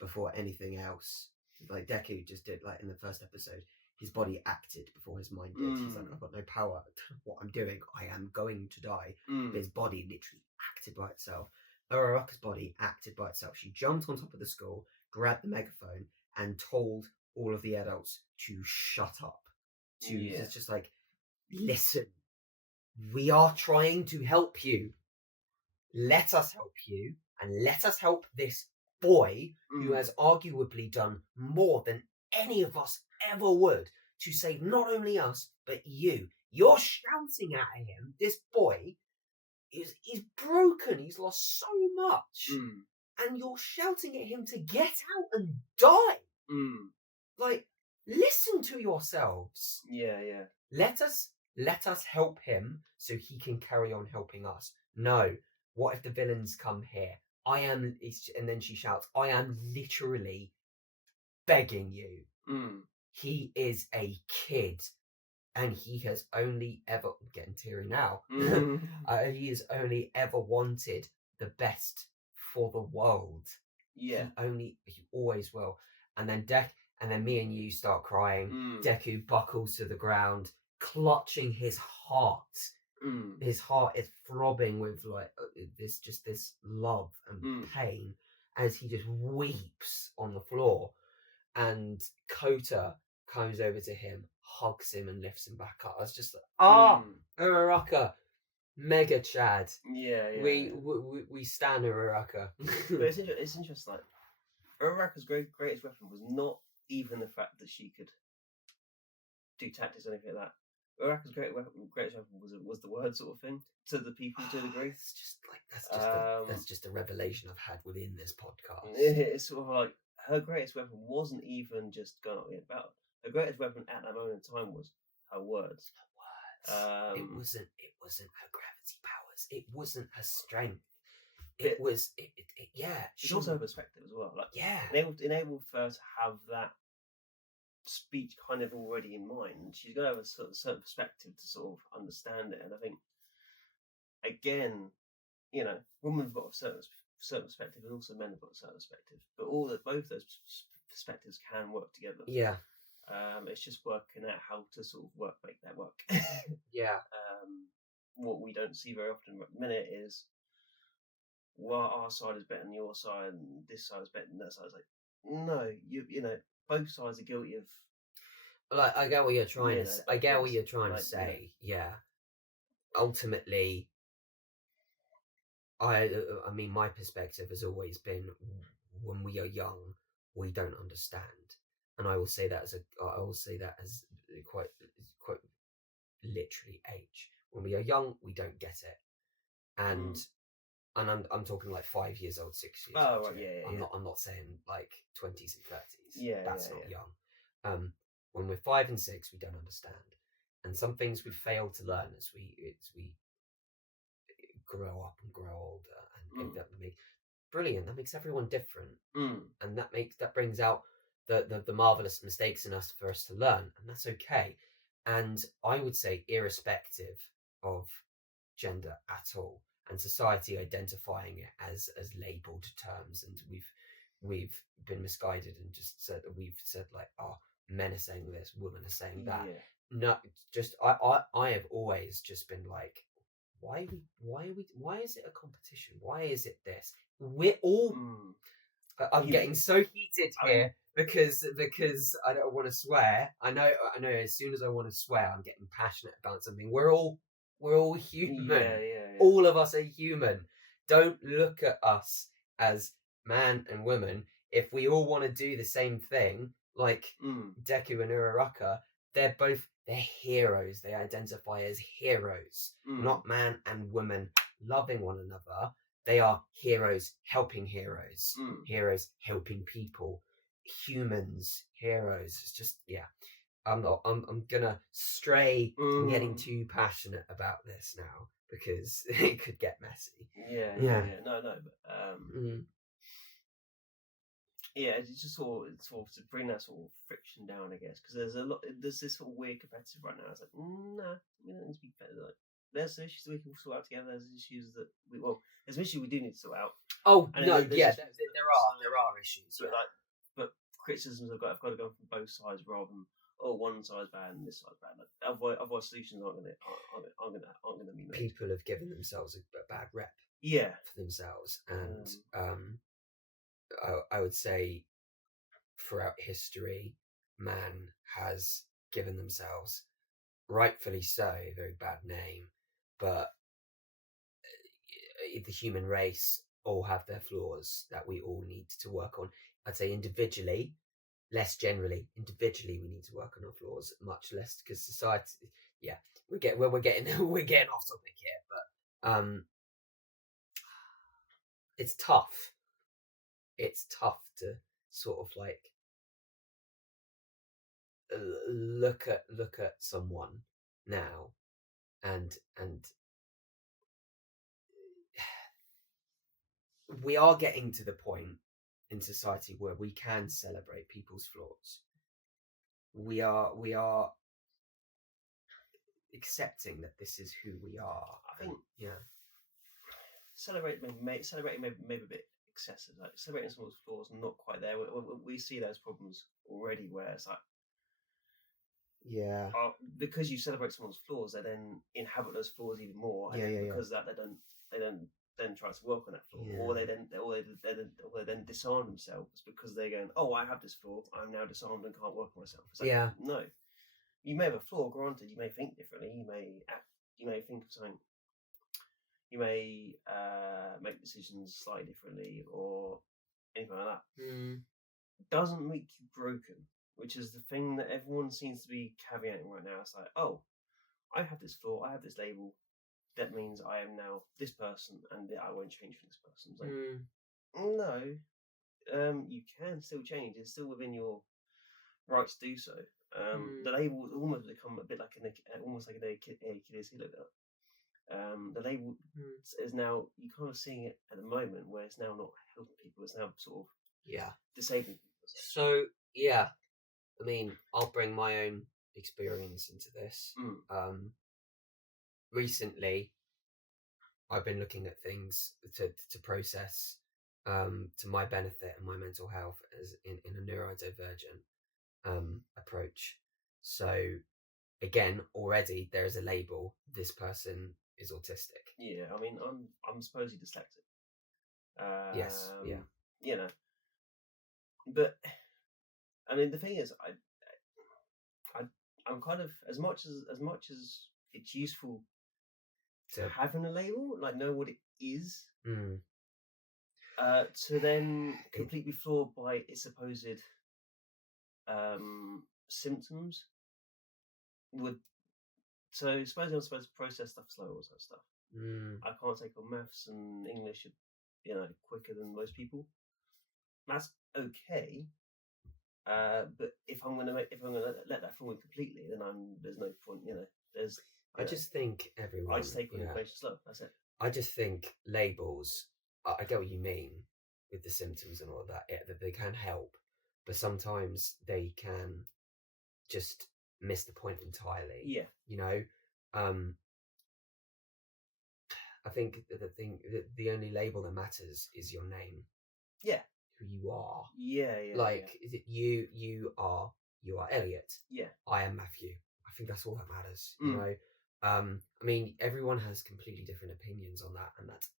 before anything else. Like Deku just did, like in the first episode, his body acted before his mind did. He's like, I've got no power. What I'm doing, I am going to die. But his body literally acted by itself. Uraraka's body acted by itself. She jumped on top of the school, grabbed the megaphone, and told all of the adults to shut up. It's just like, listen, we are trying to help you. Let us help you, and let us help this boy who has arguably done more than any of us ever would to save not only us, but you. You're shouting at him. This boy he's broken. He's lost so much. And you're shouting at him to get out and die. Like, listen to yourselves. Yeah. Let us help him so he can carry on helping us. No. What if the villains come here? And then she shouts, I am literally begging you. He is a kid. And he has only ever, I'm getting teary now, he has only ever wanted the best for the world. Yeah. He always will. And then me and you start crying. Deku buckles to the ground, clutching his heart. His heart is throbbing with like this love and pain as he just weeps on the floor. And Kota comes over to him, hugs him, and lifts him back up. I was just like, Uraraka, mega Chad. Yeah. We stand Uraraka. But it's interesting. Like, Uraraka's greatest weapon was not even the fact that she could do tactics or anything like that. Uraraka's greatest weapon was the word sort of thing to the people, to the degree. It's just like that's just a revelation I've had within this podcast. It's sort of like her greatest weapon wasn't even just going out about. Her greatest weapon at that moment in time was her words. It wasn't her gravity powers. It wasn't her strength. It was It's also her perspective as well. Like, yeah, enabled her to have that speech kind of already in mind. She's got to have a certain perspective to sort of understand it. And I think, again, you know, women have got a certain perspective, and also men have got a certain perspective. But both those perspectives can work together. Yeah. It's just working out how to sort of make that work. Yeah. What we don't see very often at the minute is, well, our side is better than your side, and this side is better than that side. It's like, no, you know, both sides are guilty of. Like, I get what you're trying to. I get what you're trying to say. Yeah. Ultimately, I mean, my perspective has always been, when we are young, we don't understand. And I will say that as quite literally age. When we are young, we don't get it, and I'm talking like 5 years old, 6 years old. Right, yeah. I'm not saying like 20s and 30s. Yeah, that's not young. When we're 5 and 6, we don't understand, and some things we fail to learn as we grow up and grow older, and that makes everyone different, and that brings out the marvelous mistakes in us for us to learn, and that's okay. And I would say, irrespective of gender at all, and society identifying it as labelled terms, and we've been misguided and just said like, oh, men are saying this, women are saying that. Yeah. No, just I have always just been like, why is it a competition? Why is it this? We're all. I'm getting so heated here because I don't want to swear. I know. As soon as I want to swear, I'm getting passionate about something. We're all human. Yeah. All of us are human. Don't look at us as man and woman. If we all want to do the same thing, like Deku and Uraraka, they're heroes. They identify as heroes, not man and woman loving one another. They are heroes helping heroes, heroes helping people, humans, heroes. It's just, yeah. I'm gonna stray from getting too passionate about this now because it could get messy. Yeah. No, but yeah, it's just sort of to bring that sort of friction down, I guess, because there's this sort of weird competitive right now. It's like, nah, we don't need to be better. Like, there's issues that we can sort out together. There's issues that there's an issue we do need to sort out. Oh no, yeah, there are issues. But criticisms have got to go from both sides rather than one side's bad and this side's bad. Like, otherwise solutions aren't gonna be made. People have given themselves a bad rep for themselves. And I would say throughout history, man has given themselves, rightfully so, a very bad name, but the human race all have their flaws that we all need to work on. I'd say individually, less generally. Individually, we need to work on our flaws much less, because society. Yeah, we're getting off topic here, but it's tough. It's tough to sort of like look at someone now and we are getting to the point in society where we can celebrate people's flaws. We are accepting that this is who we are. I think celebrating maybe a bit excessive. Like celebrating someone's flaws, not quite there. We see those problems already, where it's like, because you celebrate someone's flaws, they then inhabit those flaws even more. And because of that, they don't then try to work on that flaw, or they then disarm themselves because they're going, oh, I have this flaw, I'm now disarmed and can't work on myself. It's like, no, you may have a flaw. Granted, you may think differently. You may think of something. You may make decisions slightly differently, or anything like that. It doesn't make you broken, which is the thing that everyone seems to be caveating right now. It's like, oh, I have this flaw, I have this label. That means I am now this person, and I won't change for this person. It's like, no, you can still change. It's still within your rights to do so. The label almost become a bit like almost like an Achilles heel. The label is now, you're kind of seeing it at the moment where it's now not helping people. It's now sort of disabling people. So I mean, I'll bring my own experience into this. Recently, I've been looking at things to process to my benefit and my mental health as in a neurodivergent approach. So again, already there is a label. This person is autistic. Yeah, I mean, I'm supposedly dyslexic. Yes, yeah. You know, but I mean, the thing is, I'm kind of, as much as it's useful to having a label, like know what it is, to then completely flawed by its supposed symptoms. So supposedly I'm supposed to process stuff slow or that stuff. I can't take on maths and English, quicker than most people. That's okay. But if I'm gonna let that fall completely, then there's no point. I just think everyone. I just take on information slow. That's it. I just think labels. I get what you mean with the symptoms and all of that. That they can help, but sometimes they can just miss the point entirely. Yeah. I think the only label that matters is your name. Yeah. Who you are. Yeah. Is it you are Elliot. Yeah. I am Matthew. I think that's all that matters. You know. I mean, everyone has completely different opinions on that, and that's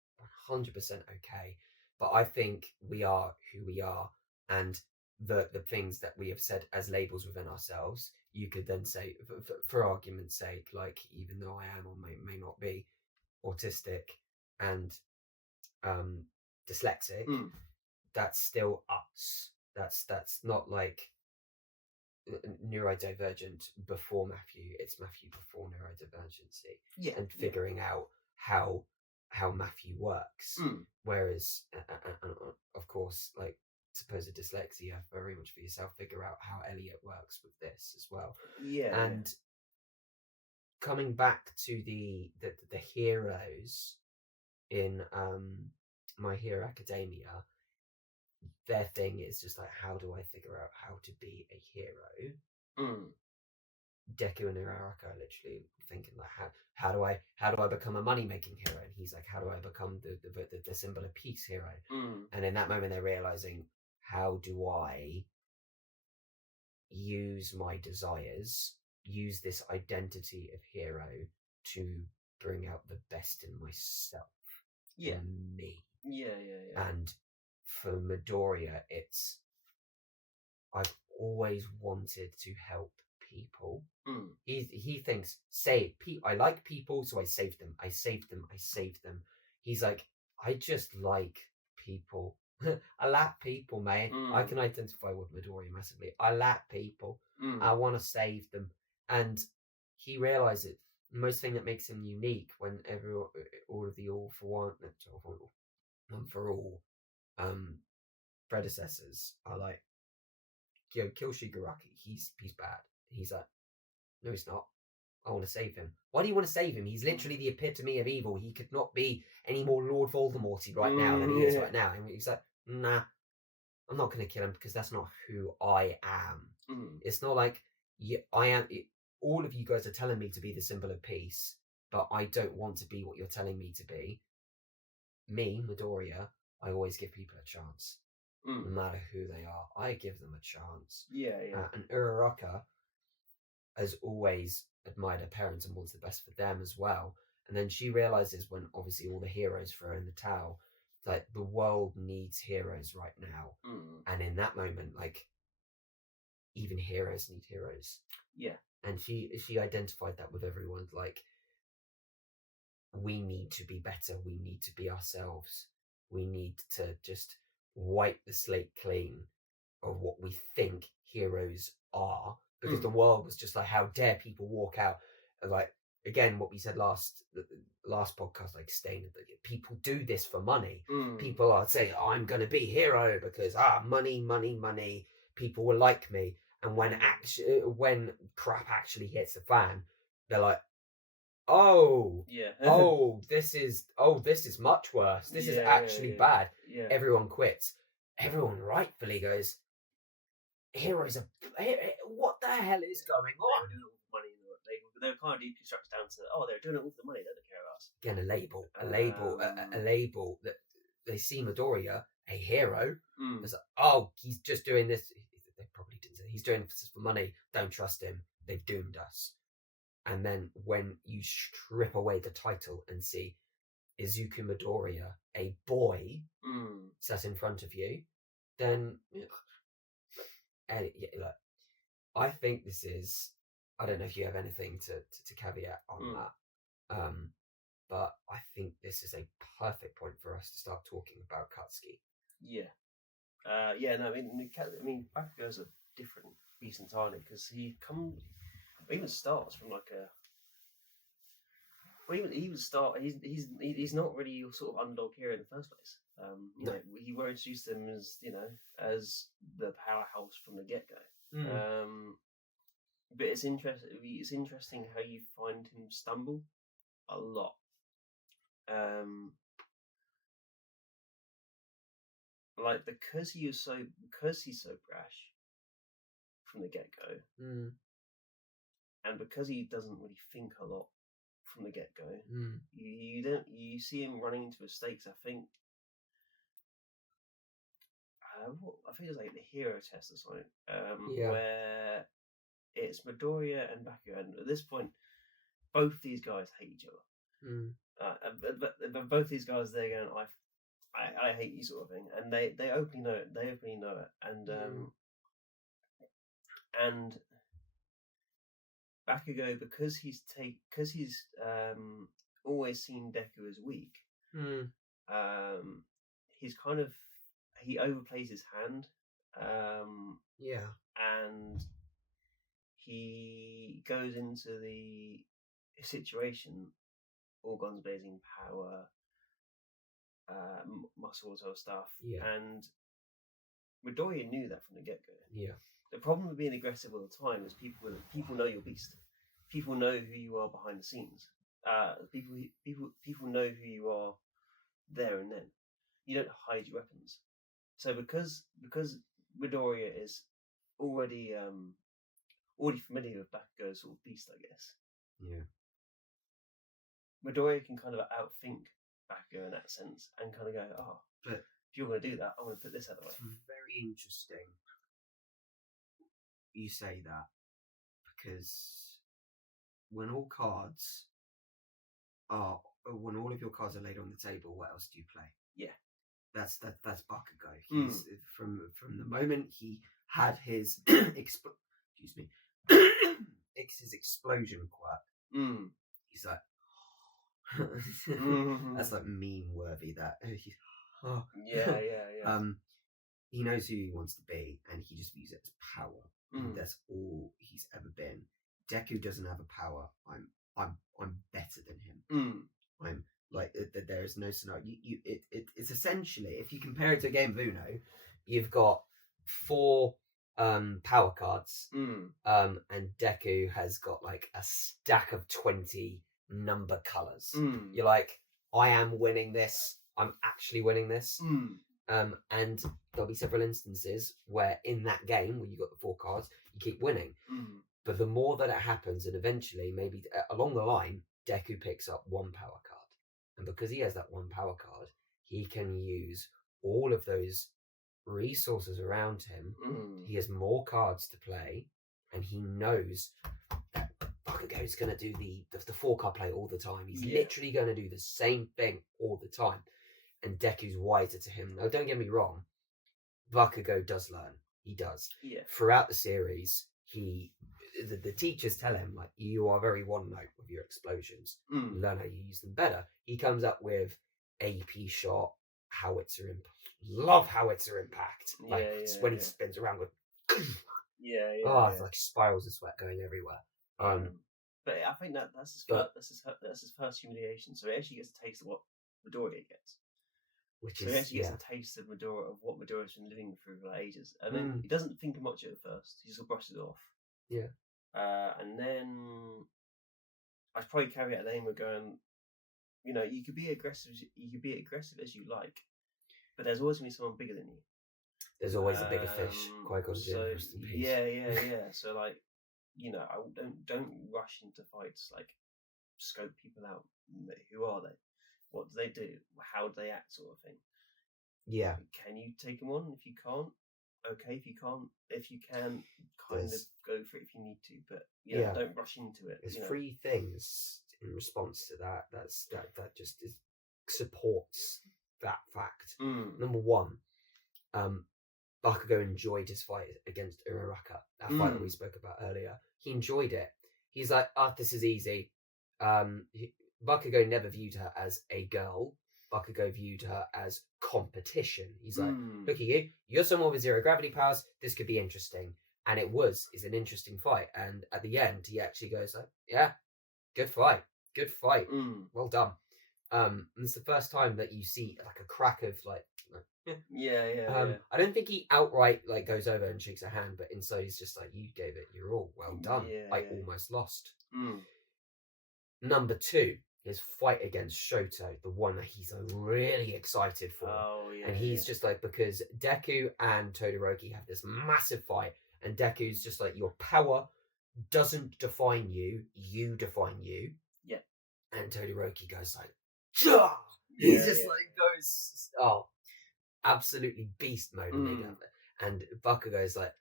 100% okay. But I think we are who we are, and the things that we have said as labels within ourselves, you could then say, for argument's sake, like, even though I am or may not be autistic and dyslexic, that's still us. That's not like neurodivergent before Matthew. It's Matthew before neurodivergency. Yeah. And figuring out how Matthew works. Whereas, of course, like supposed dyslexia, very much for yourself, figure out how Elliot works with this as well. Yeah. And coming back to the heroes in My Hero Academia, their thing is just like, how do I figure out how to be a hero? Deku and Uraraka are literally thinking like, how do I become a money making hero? And he's like, how do I become the symbol of peace hero? And in that moment, they're realizing, how do I use my desires, use this identity of hero to bring out the best in myself? in me. Yeah. And for Midoriya, I've always wanted to help people. He thinks, I like people, so I save them. I save them. He's like, I just like people. I like people, mate. I can identify with Midoriya massively. I like people. I want to save them. And he realizes the most thing that makes him unique when all of the All For All predecessors are like, kill Shigaraki. He's bad. He's like, no, he's not. I want to save him. Why do you want to save him? He's literally the epitome of evil. He could not be any more Lord Voldemorty right now than he is right now. And he's like, nah, I'm not going to kill him because that's not who I am. It's not like I am. All of you guys are telling me to be the symbol of peace, but I don't want to be what you're telling me to be. Me, Midoriya, I always give people a chance. No matter who they are, I give them a chance. Yeah. And Uraraka has always admired her parents and wants the best for them as well. And then she realizes when obviously all the heroes throw in the towel that the world needs heroes right now. And in that moment, like, even heroes need heroes. Yeah. And she identified that with everyone. Like, we need to be better. We need to be ourselves. We need to just wipe the slate clean of what we think heroes are, because the world was just like, how dare people walk out, like, again, what we said last podcast, like, people do this for money. People are saying, I'm gonna be hero because money, people will like me. And when crap actually hits the fan, they're like, this is much worse. This is actually bad. Yeah. Everyone quits. Everyone rightfully goes, heroes are, what the hell is going on? They were doing it with money. They were kind of deconstructed down to, they're doing it with the money. They don't care about us. Again, a label that they see Midoriya, a hero. It's like, he's just doing this. They probably didn't say he's doing this for money. Don't trust him. They've doomed us. And then when you strip away the title and see Izuku Midoriya, a boy, sat in front of you, then I think this is. I don't know if you have anything to caveat on that, but I think this is a perfect point for us to start talking about Katsuki. Yeah. No, I mean, Bakugo's a different beast entirely because he even starts from like a. Well, he's not really your sort of underdog hero in the first place. He were introduced him as as the powerhouse from the get go. But it's interesting how you find him stumble a lot. Like because he's so brash from the get go, and because he doesn't really think a lot from the get go, you see him running into mistakes. I think it was like the hero test or something, where it's Midoriya and Bakugo, and at this point, both these guys hate each other. But both these guys, they're going, I hate you, sort of thing, and they openly know it. And Bakugo, because he's always seen Deku as weak. He's kind of, he overplays his hand. And he goes into the situation all guns blazing, power, muscle sort of stuff. And Midoriya knew that from the get-go. The problem with being aggressive all the time is people know your beast. People know who you are behind the scenes. People know who you are there and then. You don't hide your weapons. So because Midoriya is already familiar with Bakugo's sort of beast, I guess. Midoriya can kind of outthink Bakugo in that sense and kind of go, but if you're going to do that, I'm going to put this out of the way. It's very interesting you say that, because when all cards are when all of your cards are laid on the table, what else do you play? Yeah. That's Bakugo. He's from the moment he had his excuse me, his explosion quirk. He's like, that's like meme worthy. That yeah. He knows who he wants to be, and he just views it as power. And that's all he's ever been. Deku doesn't have a power. I'm better than him. I'm like there is no scenario. It's essentially, if you compare it to a game of Uno, you've got 4 power cards, and Deku has got like a stack of 20 number colors. You're like, I am winning this. I'm actually winning this. And there'll be several instances where in that game, where you got the 4 cards, you keep winning. But the more that it happens, and eventually, maybe along the line, Deku picks up 1 power card. And because he has that 1 power card, he can use all of those resources around him. He has more cards to play, and he knows that Bakugo is going to do the 4 card play all the time. He's literally going to do the same thing all the time. And Deku's wiser to him. Now, don't get me wrong, Bakugo does learn. He does. Yeah. Throughout the series, the teachers tell him, like, you are very one note with your explosions. Learn how you use them better. He comes up with AP shot, howitzer impact. Love howitzer impact. Like when he spins around with it's like spirals of sweat going everywhere. But I think that's his first humiliation. So he actually gets a taste of what Midoriya gets. He actually gets a taste of Midoriya, of what Midoriya's been living through for ages. And then he doesn't think much at first. He just brushes it off. Yeah. And then I'd probably carry out a name of going, you could be aggressive as you like, but there's always going to be someone bigger than you. There's always a bigger fish. So yeah. So like, I don't rush into fights. Like, scope people out. Who are they? What do they do? How do they act? Sort of thing. Yeah. Can you take them on? If you can't, okay. If you can't, if you can, kind of go for it if you need to. But don't rush into it. There's 3 things in response to that. That just supports that fact. Number 1, Bakugo enjoyed his fight against Uraraka. That fight that we spoke about earlier. He enjoyed it. He's like, this is easy. Bakugo never viewed her as a girl. Bakugo viewed her as competition. He's like, look at you. You're someone with 0 gravity powers. This could be interesting. And it's an interesting fight. And at the end, he actually goes like, yeah, good fight. Well done. And it's the first time that you see like a crack of like I don't think he outright like goes over and shakes her hand, but inside he's just like, you gave it your all. Well done. I almost lost. Number 2, his fight against Shoto, the one that he's really excited for. And he's just like, because Deku and Todoroki have this massive fight, and Deku's just like, your power doesn't define you, you define you. Yeah. And Todoroki goes like, Jah! He's just like goes, absolutely beast mode. And Bakugo's like,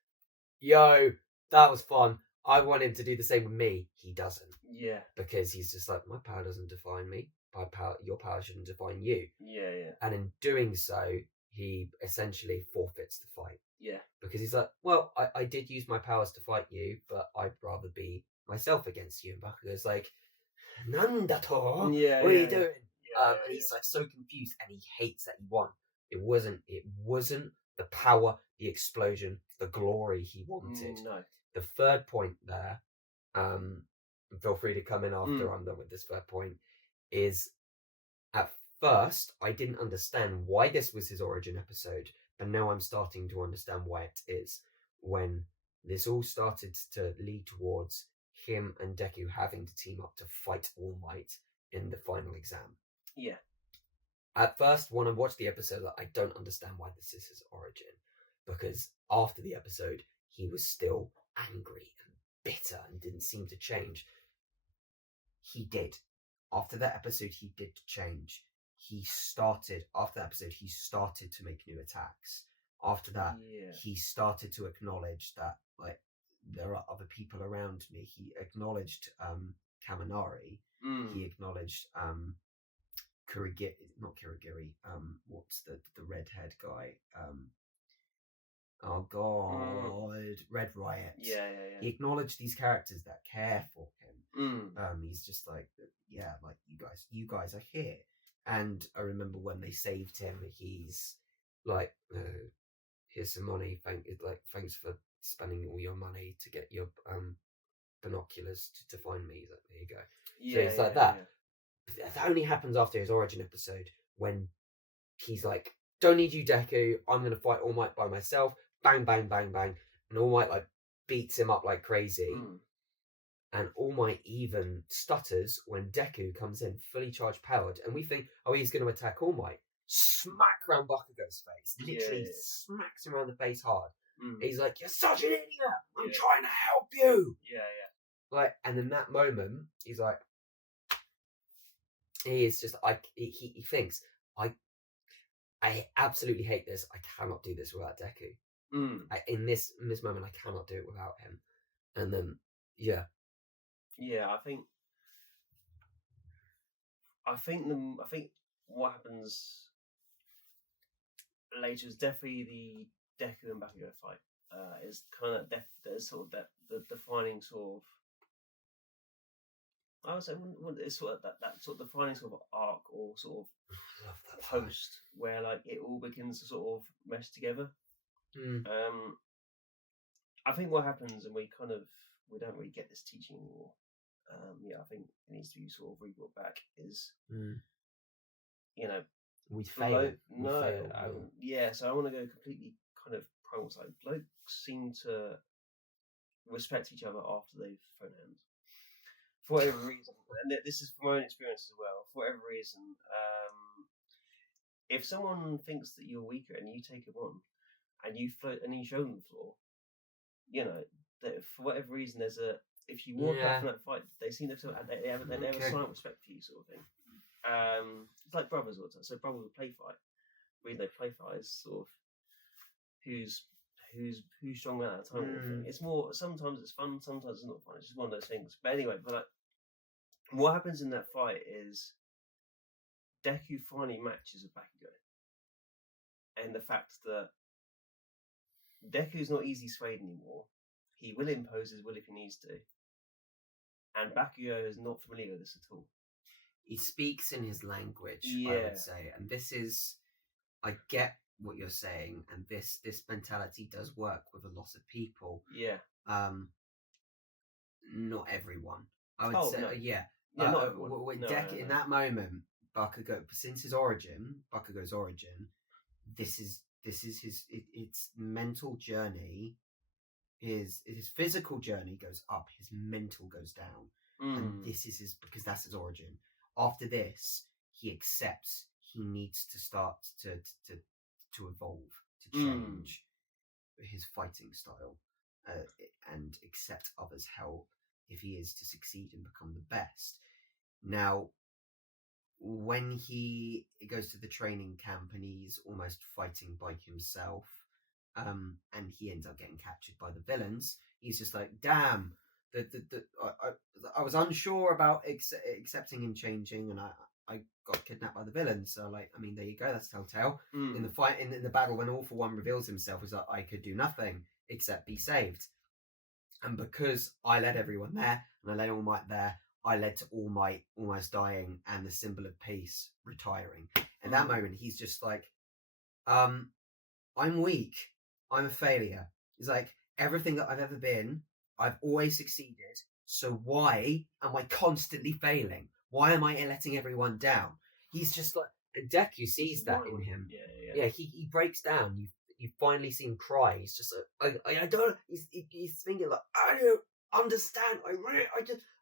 yo, that was fun. I want him to do the same with me. He doesn't. Yeah. Because he's just like, my power doesn't define me. Your power shouldn't define you. Yeah. And in doing so, he essentially forfeits the fight. Yeah. Because he's like, well, I did use my powers to fight you, but I'd rather be myself against you. And Bakugo's like, Nandato? Yeah. What are you doing? And he's like so confused, and he hates that he won. It wasn't the power, the explosion, the glory he wanted. No. The third point there, feel free to come in after I'm done with this third point, is at first I didn't understand why this was his origin episode, but now I'm starting to understand why it is. When this all started to lead towards him and Deku having to team up to fight All Might in the final exam. Yeah. At first, when I watched the episode, I don't understand why this is his origin. Because after the episode, he was still angry and bitter and didn't seem to change. He did. After that episode, he did change. After that episode, he started to make new attacks. After that, he started to acknowledge that, like, there are other people around me. He acknowledged Kaminari. He acknowledged not Kurigiri. What's the redhead guy? Oh God, Red Riot. Yeah. He acknowledged these characters that care for him. He's just like, yeah, like you guys are here. And I remember when they saved him, he's like, here's some money. Thanks for spending all your money to get your binoculars to find me. He's like, there you go. Yeah, so it's like that. Yeah. That only happens after his origin episode when he's like, don't need you, Deku. I'm gonna fight All Might by myself. Bang, bang, bang, bang, and All Might like beats him up like crazy. And All Might even stutters when Deku comes in fully charged, powered, and we think, oh, he's going to attack All Might. Smack around Bakugo's face, literally smacks him around the face hard. He's like, "You're such an idiot! I'm trying to help you." Like, and in that moment, he's like, he is just he thinks, I absolutely hate this. I cannot do this without Deku. In this moment, I cannot do it without him. And then, yeah, I think what happens later is definitely the Deku and Bakugo fight. Is kind of the defining sort of. I would say it's sort of that sort of defining sort of arc or sort of post where like it all begins to sort of mesh together. I think what happens, and we don't really get this teaching anymore. I think it needs to be sort of rebrought back. Is we fail. So I want to go completely kind of primal side. Blokes seem to respect each other after they've thrown hands. For whatever reason, and this is from my own experience as well. For whatever reason, if someone thinks that you're weaker and you take them on, and you float and you show them the floor, that for whatever reason if you walk out from that fight, they seem to they have a silent respect for you, sort of thing. It's like brothers all the time. So brothers will play fight. The reason they play fight is sort of who's stronger at that time. It's more, sometimes it's fun, sometimes it's not fun. It's just one of those things. But anyway, what happens in that fight is Deku finally matches with Bakugo, and the fact that Deku's not easily swayed anymore. He will impose his will if he needs to, and Bakugo is not familiar with this at all. He speaks in his language, I would say, and this is, I get what you're saying, and this mentality does work with a lot of people. Not everyone, I would say. Not everyone. In that moment, Bakugo, since Bakugo's origin, this is his its mental journey. His physical journey goes up, his mental goes down, and this is because that's his origin. After this, he accepts he needs to start to evolve, to change his fighting style, and accept others' help if he is to succeed and become the best. Now, when he goes to the training camp and he's almost fighting by himself, and he ends up getting captured by the villains, he's just like, damn, I was unsure about accepting and changing, and I got kidnapped by the villains. So, like, I mean, there you go, that's Telltale. In the fight, in the battle, when All For One reveals himself, is like, I could do nothing except be saved. And because I led everyone there, and I led All Might there, I led to All Might almost dying and the symbol of peace retiring. In that moment, he's just like, I'm weak. I'm a failure. He's like, everything that I've ever been, I've always succeeded. So why am I constantly failing? Why am I letting everyone down? He's just like, and Deku sees that in him. He breaks down. You finally see him cry. He's just like, I don't. He's thinking like, I don't understand.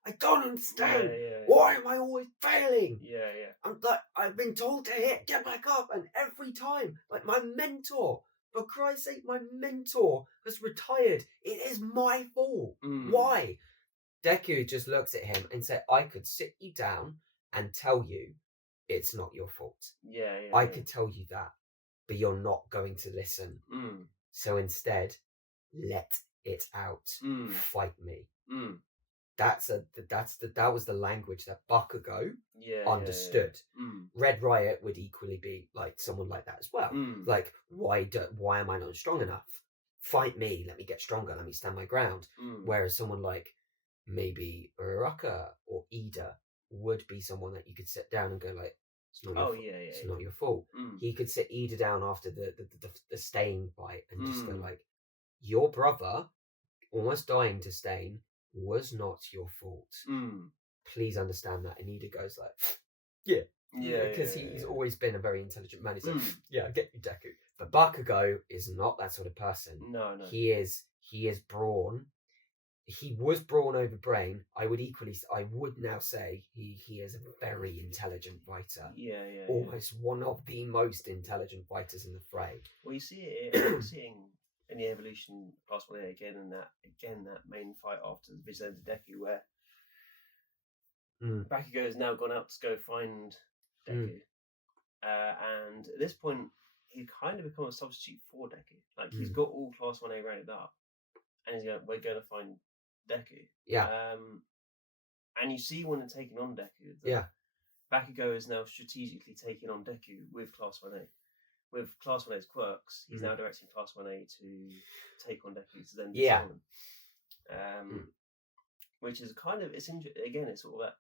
I don't understand. Why am I always failing? I'm like, I've been told to get back up, and every time, like, my mentor, for Christ's sake, my mentor has retired. It is my fault. Why? Deku just looks at him and says, I could sit you down and tell you it's not your fault. I could tell you that, but you're not going to listen. So instead, let it out. Fight me. that was the language that Bakugo understood. Red Riot would equally be like someone like that as well. Like, why am I not strong enough? Fight me, let me get stronger, let me stand my ground. Whereas someone like maybe Uraraka or Ida would be someone that you could sit down and go like, it's not your fault. He could sit Ida down after the Stain fight and just go like, your brother almost dying to Stain was not your fault. Please understand that. And Ida goes like, because he's always been a very intelligent man. He's like, I get you, Deku. But Bakugo is not that sort of person. No. He is brawn. He was brawn over brain. I would now say he is a very intelligent fighter. Almost one of the most intelligent fighters in the fray. Well, you see it in the evolution class 1A again, and that main fight after the Vigilante Deku, where Bakugo has now gone out to go find Deku, and at this point he kind of become a substitute for Deku. Like he's got all class 1A rounded up, and he's going, we're going to find Deku. And you see when they're taking on Deku, Bakugo is now strategically taking on Deku with class 1A. With class 1A's quirks, he's now directing class 1A to take on Deku to then disarm him. Which is kind of, it's sort of that.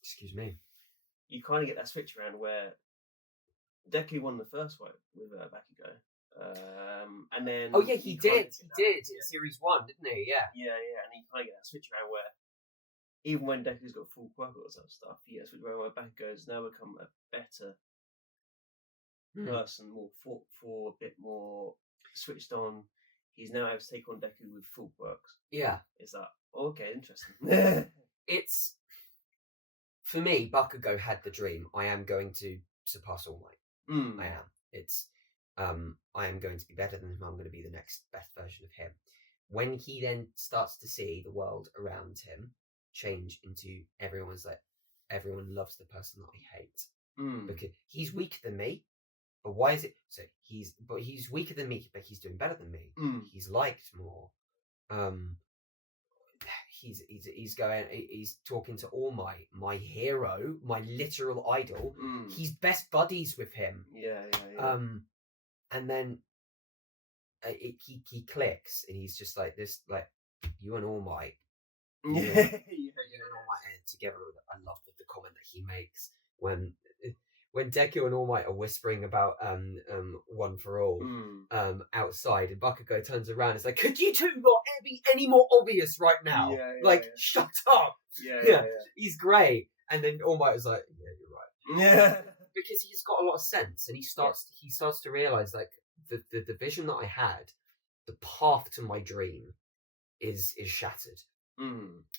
Excuse me. You kind of get that switch around where Deku won the first fight with Bakugo. And then... Oh, yeah, he did in Series 1, didn't he? Yeah. Yeah, and you kind of get that switch around where even when Deku's got full quirk or sort of stuff, he gets a switch around where Bakugo's now become a better person, more thoughtful, a bit more switched on. He's now able to take on Deku with full quirks. Yeah. Is that okay? Interesting. It's, for me, Bakugo had the dream. I am going to surpass All Might. I am. It's I am going to be better than him. I'm going to be the next best version of him. When he then starts to see the world around him change into everyone loves the person that I hate because he's weaker than me. But why is it? So he's weaker than me, but he's doing better than me. He's liked more. He's talking to All Might, my hero, my literal idol. He's best buddies with him. And then he clicks, and he's just like this, like, you and All Might. You and All Might are together. I love the comment that he makes when Deku and All Might are whispering about One for All outside, and Bakugo turns around, it's like, could you two not be any more obvious right now? Shut up. He's great. And then All Might was like, yeah, you're right. Because he's got a lot of sense, and he starts to realize, like, the vision that I had, the path to my dream is shattered.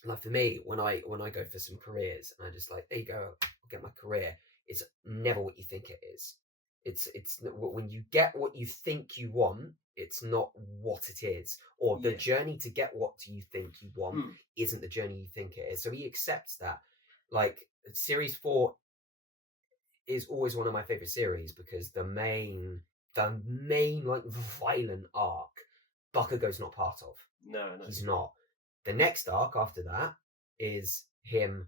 Like for me, when I go for some careers, and I just like, there you go, I'll get my career. It's never what you think it is. It's when you get what you think you want, it's not what it is, or the journey to get what you think you want isn't the journey you think it is. So he accepts that. Like Series 4 is always one of my favorite series because the main like violent arc, Bakugo's not part of. No, he's not. The next arc after that is him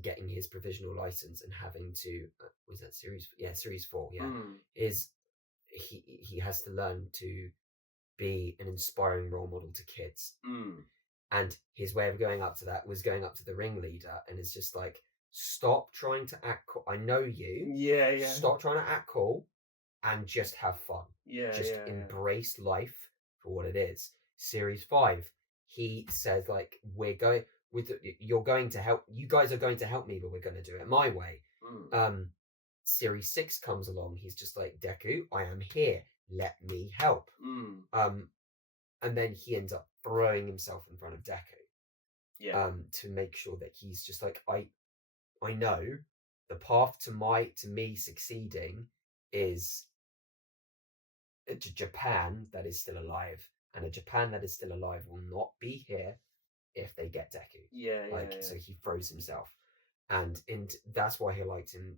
getting his provisional license and having to was that series? Yeah, Series 4. Yeah, is he has to learn to be an inspiring role model to kids, and his way of going up to that was going up to the ringleader, and it's just like, stop trying to act cool. I know you. Yeah. Stop trying to act cool and just have fun. Just embrace life for what it is. Series 5, he says, like, you're going to help. You guys are going to help me, but we're going to do it my way. Series 6 comes along. He's just like, Deku, I am here. Let me help. And then he ends up throwing himself in front of Deku. To make sure that he's just like, I know the path to me succeeding is a Japan that is still alive, and a Japan that is still alive will not be here if they get Deku. So he throws himself, and that's why he liked him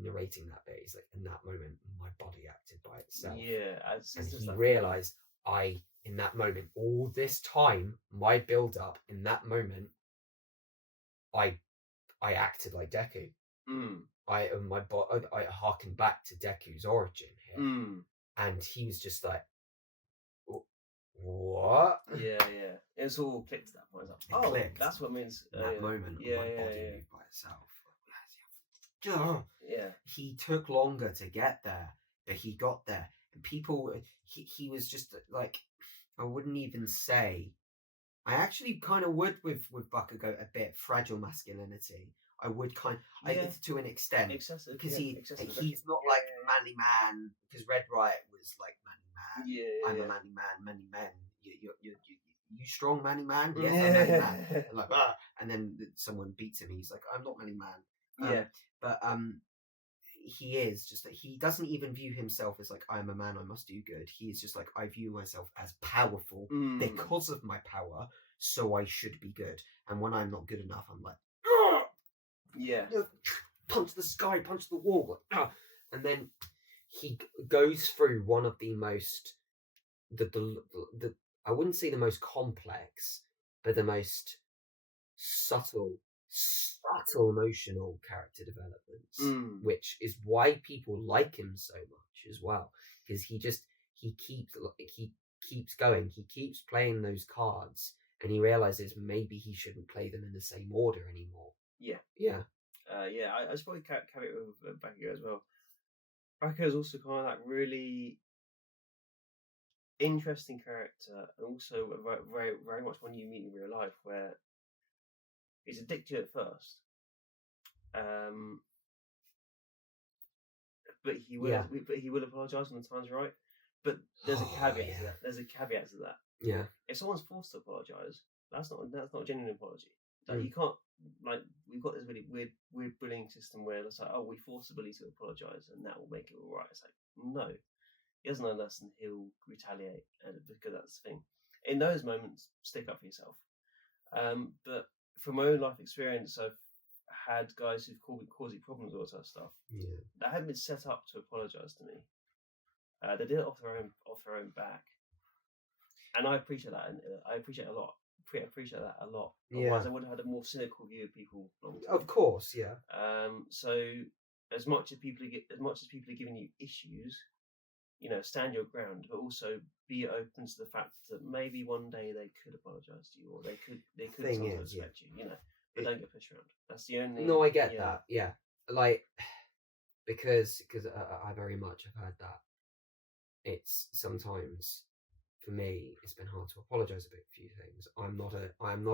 narrating that bit. He's like, in that moment, my body acted by itself. And he realized, in that moment, all this time, my build up in that moment I acted like Deku. I harkened back to Deku's origin here, and he was just like, "What?" Yeah. It's all clicked at that point. It's like, clicked. That's what it means. That moment, my body moved by itself. Yeah. He took longer to get there, but he got there. And people, he was just like, I wouldn't even say. I actually kind of would with Bakugo a bit fragile masculinity. I would to an extent, excessive, because he's not like a manly man. Because Red Riot was like manly man. Yeah, I'm a manly man. Manly men. You strong manly man? Yes, I'm manly man. And like and then someone beats him. He's like, I'm not manly man. But he is just like, he doesn't even view himself as like, I'm a man, I must do good. He is just like, I view myself as powerful because of my power, so I should be good. And when I'm not good enough, I'm like, punch the sky, punch the wall, and then he goes through one of the most the I wouldn't say the most complex, but the most subtle emotional character developments, which is why people like him so much as well, because he keeps going, he keeps playing those cards, and he realizes maybe he shouldn't play them in the same order anymore. I just probably carry it with Bakugo as well. Bakugo is also kind of that really interesting character, and also very, very much one you meet in real life, where he's a dick to you at first, but he will apologise when the time's right. But there's a caveat to that. There's a caveat to that. Yeah. If someone's forced to apologise, that's not a genuine apology. Like, you can't, like, we've got this really weird bullying system where it's like, oh, we force a bully to apologise and that will make it all right. It's like, no, he doesn't learn a lesson, he'll retaliate, and because that's the thing. In those moments, stick up for yourself. But from my own life experience, I've had guys who've caused problems, all that sort of stuff. That hadn't been set up to apologise to me. They did it off their own back, and I appreciate that. And I appreciate that a lot. Otherwise, I would have had a more cynical view of people. Of course, yeah. So as much as people are giving you issues, stand your ground, but also be open to the fact that maybe one day they could apologise to you, or they could sometimes respect you. But don't get pushed around. That's the only. No, I get that. Yeah, like because I very much have heard that. It's sometimes, for me, it's been hard to apologise about a few things. I'm not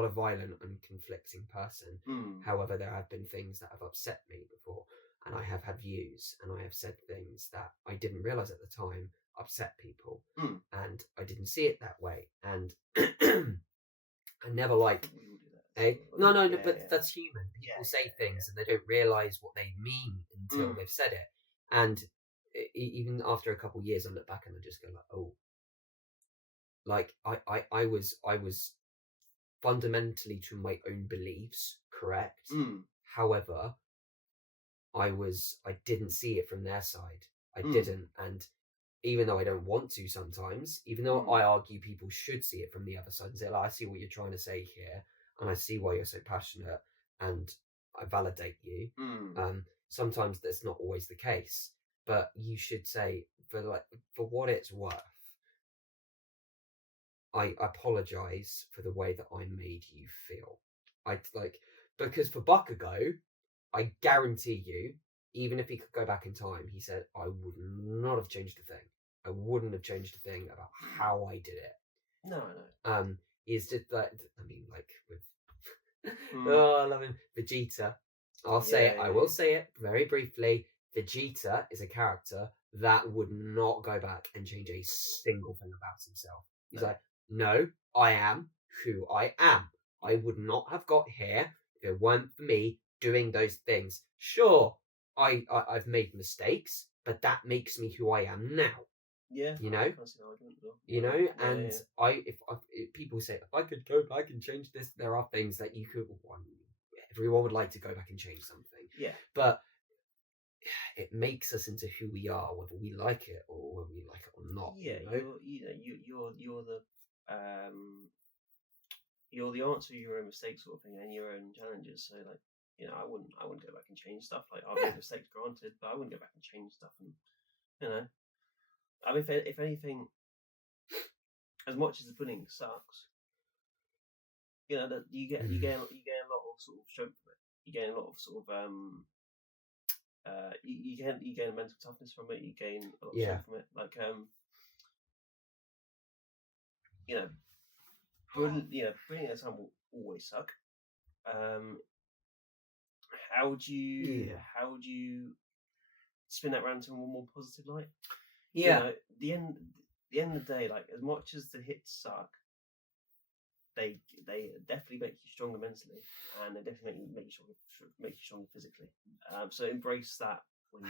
a violent and conflicting person. However, there have been things that have upset me before, and I have had views, and I have said things that I didn't realise at the time upset people, and I didn't see it that way, and I never like. But that's human. People say things and they don't realise what they mean until they've said it, and even after a couple of years, I look back and I just go like, oh, like I was fundamentally, to my own beliefs, correct. However, I didn't see it from their side. I didn't, and even though I don't want to sometimes, even though I argue people should see it from the other side and say, like, I see what you're trying to say here, and I see why you're so passionate, and I validate you. Sometimes that's not always the case. But you should say, for what it's worth, I apologise for the way that I made you feel. Because for Bakugo, I guarantee you, even if he could go back in time, he said, I would not have changed a thing. I wouldn't have changed a thing about how I did it. No. He's just like, with I love him. Vegeta. I will say it very briefly. Vegeta is a character that would not go back and change a single thing about himself. He's like, no, I am who I am. I would not have got here if it weren't for me doing those things. Sure, I've made mistakes, but that makes me who I am now. Yeah, and if people say, if I could go back and change this, there are things that you could. Everyone would like to go back and change something. Yeah, but it makes us into who we are, whether we like it or whether we like it or not. Yeah, you're you're the answer to your own mistakes, sort of thing, and your own challenges. So like, I wouldn't go back and change stuff. Like, I've made mistakes, granted, but I wouldn't go back and change stuff. And I mean, if anything, as much as the pudding sucks, that you get a lot of sort of strength from it. You gain a lot of sort of you gain mental toughness from it. You gain a lot of strength from it. Like bullying at time will always suck. How would you spin that around to a more positive light? The end of the day, like, as much as the hits suck, they definitely make you stronger mentally, and they definitely make you stronger physically. So embrace that when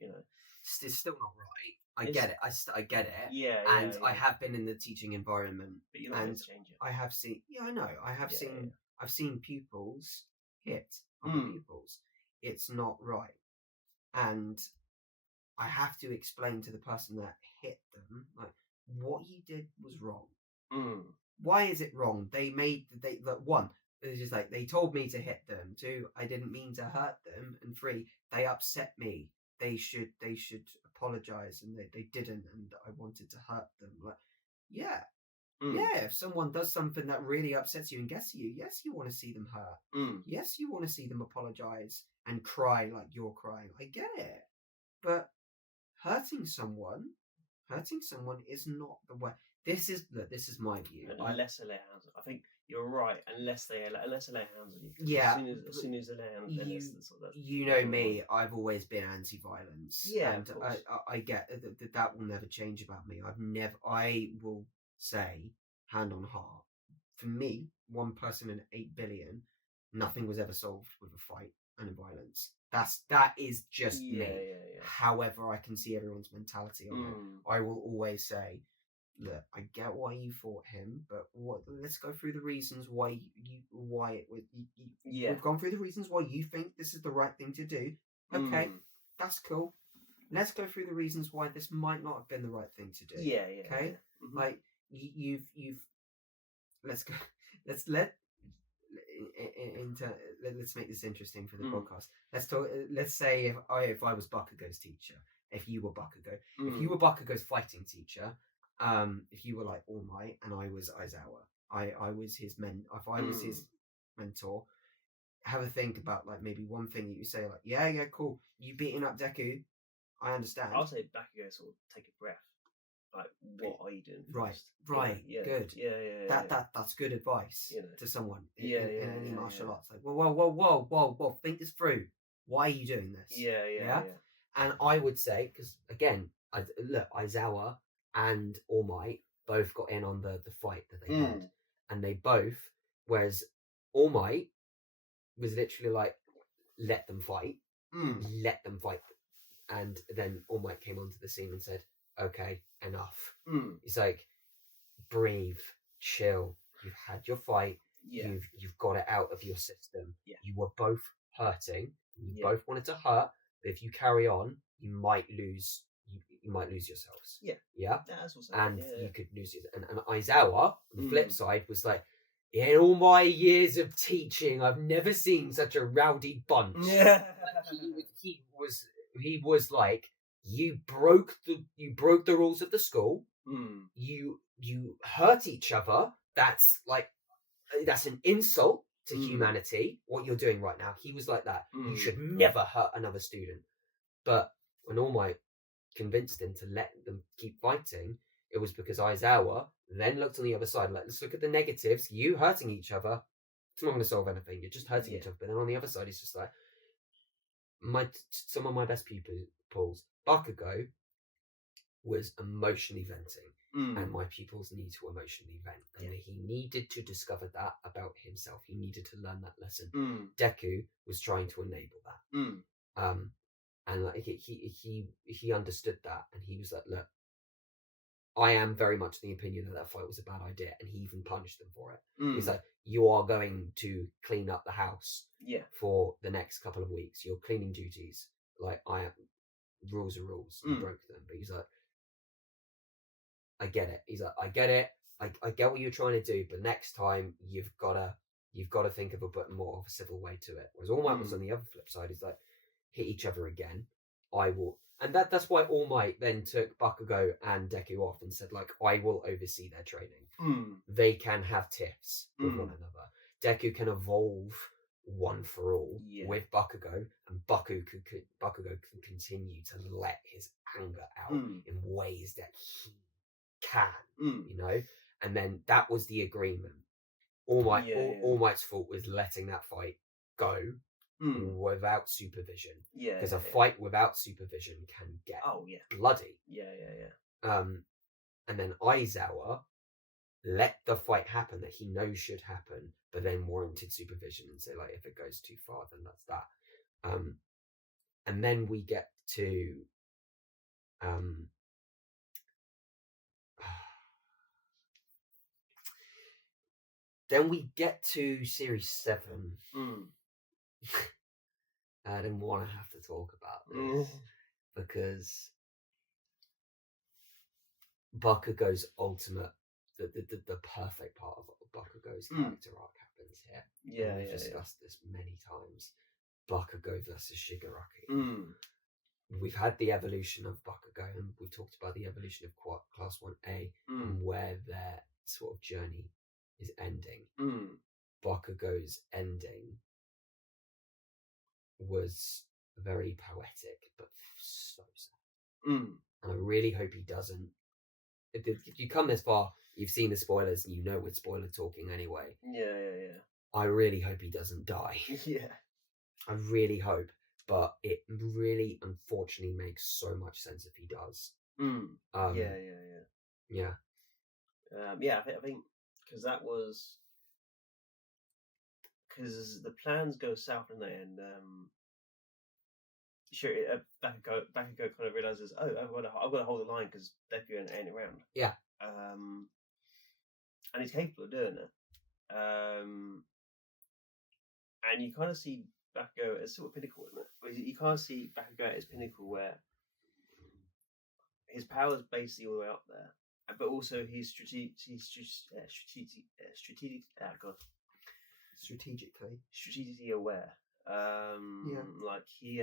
you're It's still not right. I get it. I get it. Yeah. And I have been in the teaching environment, but you're not going to change it. I have seen. Yeah, I know. I've seen pupils hit other pupils. It's not right, and I have to explain to the person that hit them, like, what you did was wrong. Why is it wrong? One, it's just like, they told me to hit them. 2, I didn't mean to hurt them. And 3, they upset me. They should apologize, and they didn't, and I wanted to hurt them. Like, yeah. If someone does something that really upsets you and gets you, yes, you want to see them hurt. Yes, you want to see them apologize and cry like you're crying. I get it. But hurting someone is not the way. This is my view. Unless they lay hands, I think you're right. Unless they lay hands on you. Yeah. As soon as they lay hands, then it's you know me. I've always been anti-violence. Yeah, and I get that will never change about me. I will say, hand on heart, for me, 1 person in 8 billion, nothing was ever solved with a fight and a violence. That is just me. Yeah. However, I can see everyone's mentality on it. I will always say, look, I get why you fought him, but let's go through the reasons why we've gone through the reasons why you think this is the right thing to do. Okay, that's cool. Let's go through the reasons why this might not have been the right thing to do. Yeah. Okay, like you've. Let's go. Let's make this interesting for the podcast. Let's talk. Let's say if I was Bakugo's teacher, if you were Bakugo, if you were Bakugo's fighting teacher, if you were like All Might and I was Aizawa, I was his if I was his mentor, have a think about, like, maybe one thing that you say, like, yeah, cool, you beating up Deku, I understand. I'll say Bakugo sort of take a breath. Like, what are you doing? Right. Yeah. Good. Yeah. That's good advice to someone in any martial arts. Like, whoa, think this through. Why are you doing this? Yeah. And I would say, because again, Aizawa and All Might both got in on the fight that they had, and they both, whereas All Might was literally like, let them fight, and then All Might came onto the scene and said, okay, enough. It's like, breathe, chill. You've had your fight. You've got it out of your system. You were both hurting. You both wanted to hurt. But if you carry on, you might lose. You might lose yourselves. That's what's you could lose it. And Aizawa, on the flip side, was like, in all my years of teaching, I've never seen such a rowdy bunch. He was like, you broke the rules of the school. You hurt each other. That's an insult to humanity. What you're doing right now. He was like that. You should never hurt another student. But when All Might convinced him to let them keep fighting, it was because Aizawa then looked on the other side, like, let's look at the negatives. You hurting each other, it's not going to solve anything. You're just hurting each other. But then on the other side, he's just like, some of my best pupils, Bakugo, was emotionally venting, and my pupils need to emotionally vent, and he needed to discover that about himself. He needed to learn that lesson. Deku was trying to enable that, and like he understood that, and he was like, look, I am very much the opinion that fight was a bad idea, and he even punished them for it. He's like, you are going to clean up the house for the next couple of weeks. Your cleaning duties, like, rules are rules. You broke them. But he's like, I get it. He's like, I get it. I get what you're trying to do, but next time you've got to think of a bit more of a civil way to it. Whereas All Might was on the other flip side, is like, hit each other again. I will, and that's why All Might then took Bakugo and Deku off and said, like, I will oversee their training. They can have tiffs with one another. Deku can evolve one for all with Bakugo, and Bakugo can continue to let his anger out in ways that he can, you know. And then that was the agreement. All Might's fault was letting that fight go without supervision. Because a fight without supervision can get bloody. And then Aizawa let the fight happen that he knows should happen, but then warranted supervision and say, like, if it goes too far, then that's that. And then we get to Series 7. I didn't want to have to talk about this because Bakugo's ultimate, the perfect part of Bakugo's character arc happens here. We've discussed this many times. Bakugo versus Shigaraki. We've had the evolution of Bakugo, and we've talked about the evolution of Class 1A and where their sort of journey is ending. Bakugo's ending was very poetic, but so sad. And I really hope he doesn't. If you come this far, you've seen the spoilers, and you know we're spoiler talking anyway. I really hope he doesn't die. I really hope, but it really, unfortunately, makes so much sense if he does. I think because that was because the plans go south, don't they? And Bakugo kind of realizes, oh, I've got to hold the line because Deku ain't around. And he's capable of doing it. And you kind of see Bakugo as sort of pinnacle, isn't it? You can't see Bakugo at his pinnacle where his power's basically all the way up there, but also he's strategically aware. Like he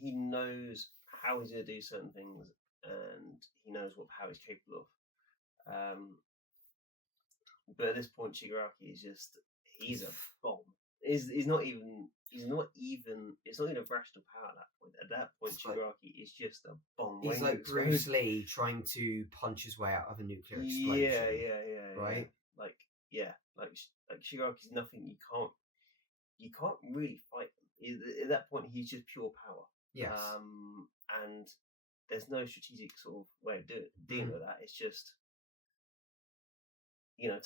he knows how he's going to do certain things, and he knows what power he's capable of. But at this point, Shigaraki is he's a bomb. He's not even it's not even a rational power at that point. At that point, Shigaraki is just a bomb. He's like Bruce Lee trying to punch his way out of a nuclear explosion. Right? Like Shigaraki's nothing. You can't really fight him. At that point, he's just pure power. Yes. And there's no strategic sort of way of dealing with that. It's just,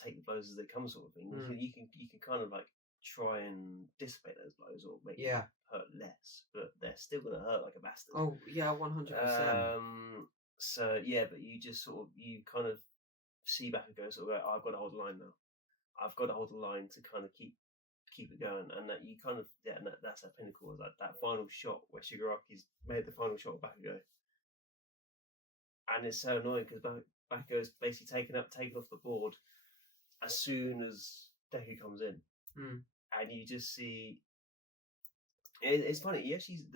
take the blows as they come, sort of thing. You can kind of like try and dissipate those blows or make them hurt less, but they're still going to hurt like a bastard. Oh yeah, 100%. So yeah, but you just sort of kind of see back and go sort of go, I've got to hold the line now. I've got to hold the line to kind of keep it going, and that you kind of and that's that pinnacle, is like that final shot where Shigaraki's made the final shot of Bakugo, and it's so annoying because Bakugo's basically taken off the board as soon as Deku comes in, and you just see. It's funny. You actually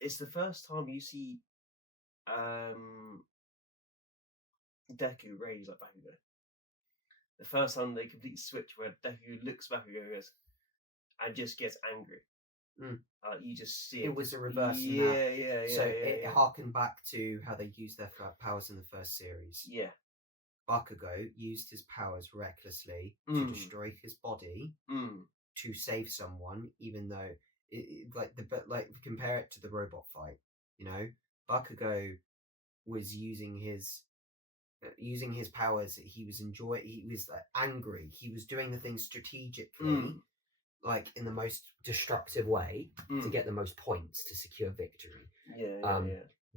it's the first time you see Deku raise like Bakugo. The first time they complete switch where Deku looks Bakugo and just gets angry. You just see it was a reverse. So it harkened back to how they used their powers in the first series. Bakugo used his powers recklessly to destroy his body to save someone, even though compare it to the robot fight. Bakugo was using his powers. He was angry. He was doing the things strategically, like in the most destructive way to get the most points to secure victory.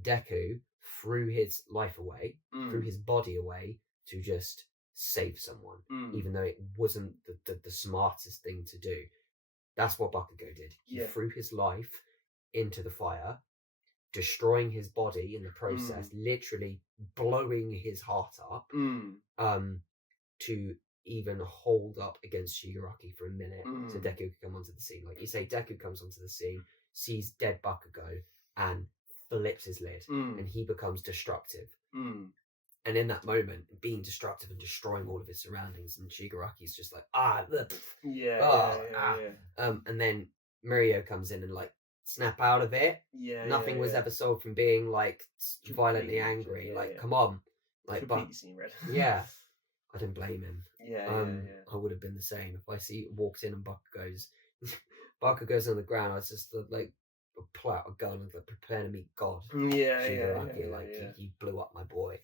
Deku threw his life away, threw his body away to just save someone, even though it wasn't the smartest thing to do. That's what Bakugo did. He threw his life into the fire destroying his body in the process, literally blowing his heart up, to even hold up against Shigaraki for a minute so Deku could come onto the scene. Like you say, Deku comes onto the scene, sees dead Bakugo, and flips his lid, and he becomes destructive. And in that moment, being destructive and destroying all of his surroundings, and Shigaraki's just like, and then Mirio comes in and like snap out of it. Nothing was ever solved from being like violently angry. Come on, like, but scene red. yeah, I didn't blame him. I would have been the same if I walked in and Bakugo's on the ground. I was just like, pull out a gun and like, prepare to meet God. He blew up my boy.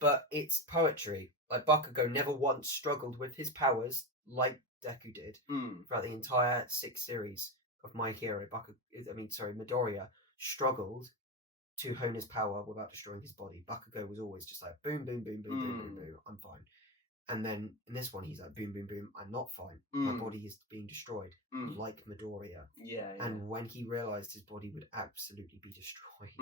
But it's poetry. Like Bakugo never once struggled with his powers like Deku did throughout the entire 6 series of My Hero. Midoriya struggled to hone his power without destroying his body. Bakugo was always just like boom, boom, boom, boom, boom, boom, boom. I'm fine. And then in this one, he's like, boom, boom, boom, I'm not fine. My body is being destroyed, like Midoriya. And when he realized his body would absolutely be destroyed,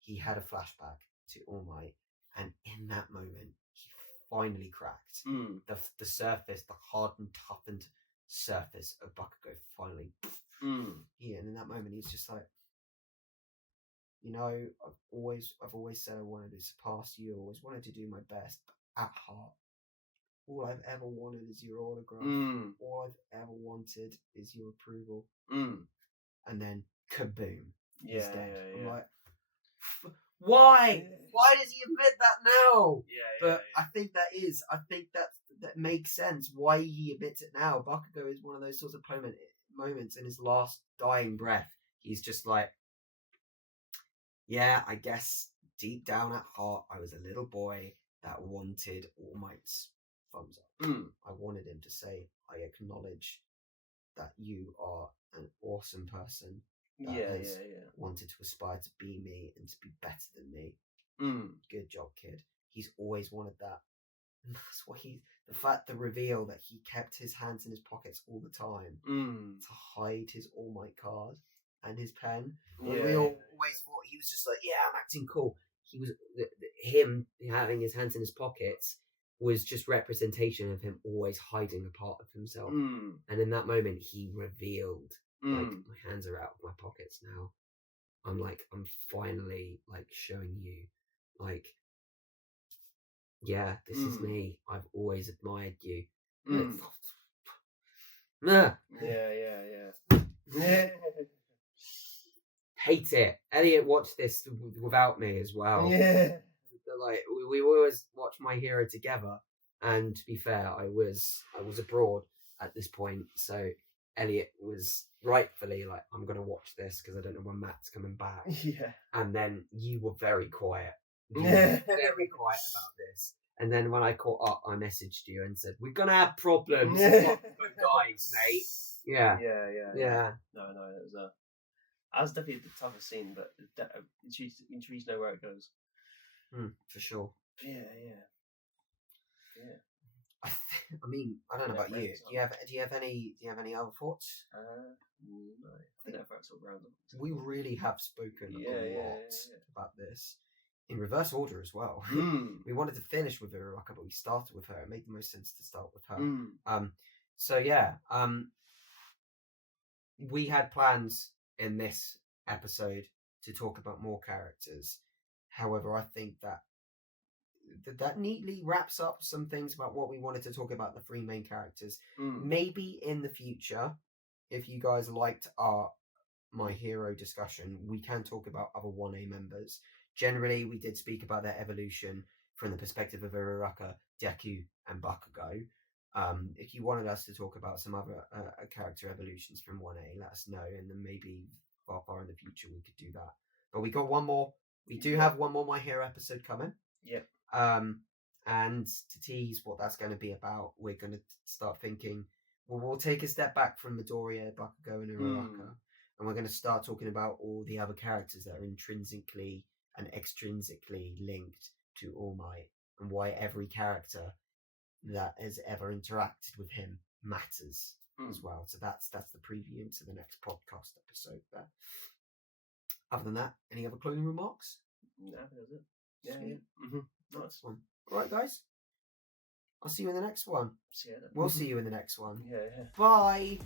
he had a flashback to All Might. And in that moment, he finally cracked. The surface, the hardened, toughened surface of Bakugo finally. Yeah, and in that moment, he's just like, I've always said I wanted to surpass you. I always wanted to do my best. But at heart, all I've ever wanted is your autograph. All I've ever wanted is your approval. And then, kaboom, he's dead. I'm like, why? Why does he admit that now? I think that makes sense. Why he admits it now. Bakugo is one of those sorts of moments in his last dying breath. He's just like, yeah, I guess deep down at heart, I was a little boy that wanted All Might's thumbs up. I wanted him to say, I acknowledge that you are an awesome person that has wanted to aspire to be me and to be better than me. Good job, kid. He's always wanted that. And that's why the reveal that he kept his hands in his pockets all the time to hide his All Might card and his pen. We all always thought he was just like, yeah, I'm acting cool. He was him having his hands in his pockets was just representation of him always hiding a part of himself. And in that moment, he revealed, like, my hands are out of my pockets now. I'm finally like showing you, like, yeah, this is me. I've always admired you. Hate it. Elliot watched this without me as well. Like we always watch My Hero together, and to be fair, I was abroad at this point, so Elliot was rightfully like, I'm gonna watch this because I don't know when Matt's coming back. And then you were very quiet. Very quiet about this. And then when I caught up, I messaged you and said, we're gonna have problems. Guys, mate. Yeah. No, it was that was definitely the toughest scene, but intrigued to know where it goes. For sure. Yeah. I mean, I don't know about you. Do you have any other thoughts? No. I think that's sort of random. We really have spoken a lot about this in reverse order as well. We wanted to finish with Uraraka, but we started with her. It made the most sense to start with her. We had plans in this episode to talk about more characters. However, I think that neatly wraps up some things about what we wanted to talk about, the 3 main characters. Maybe in the future, if you guys liked our My Hero discussion, we can talk about other 1A members. Generally, we did speak about their evolution from the perspective of Uraraka, Deku, and Bakugo. If you wanted us to talk about some other character evolutions from 1A, let us know, and then maybe far in the future we could do that. But we got one more. We do have one more My Hero episode coming. Yep. And to tease what that's going to be about, we're going to start thinking, we'll take a step back from Midoriya, Bakugo, and Uraraka, and we're going to start talking about all the other characters that are intrinsically and extrinsically linked to All Might, and why every character that has ever interacted with him matters as well. So that's the preview into the next podcast episode there. Other than that, any other closing remarks? No, that was it. Yeah. Mm-hmm. Nice one. All right, guys. I'll see you in the next one. See you then. We'll see you in the next one. Yeah. Bye.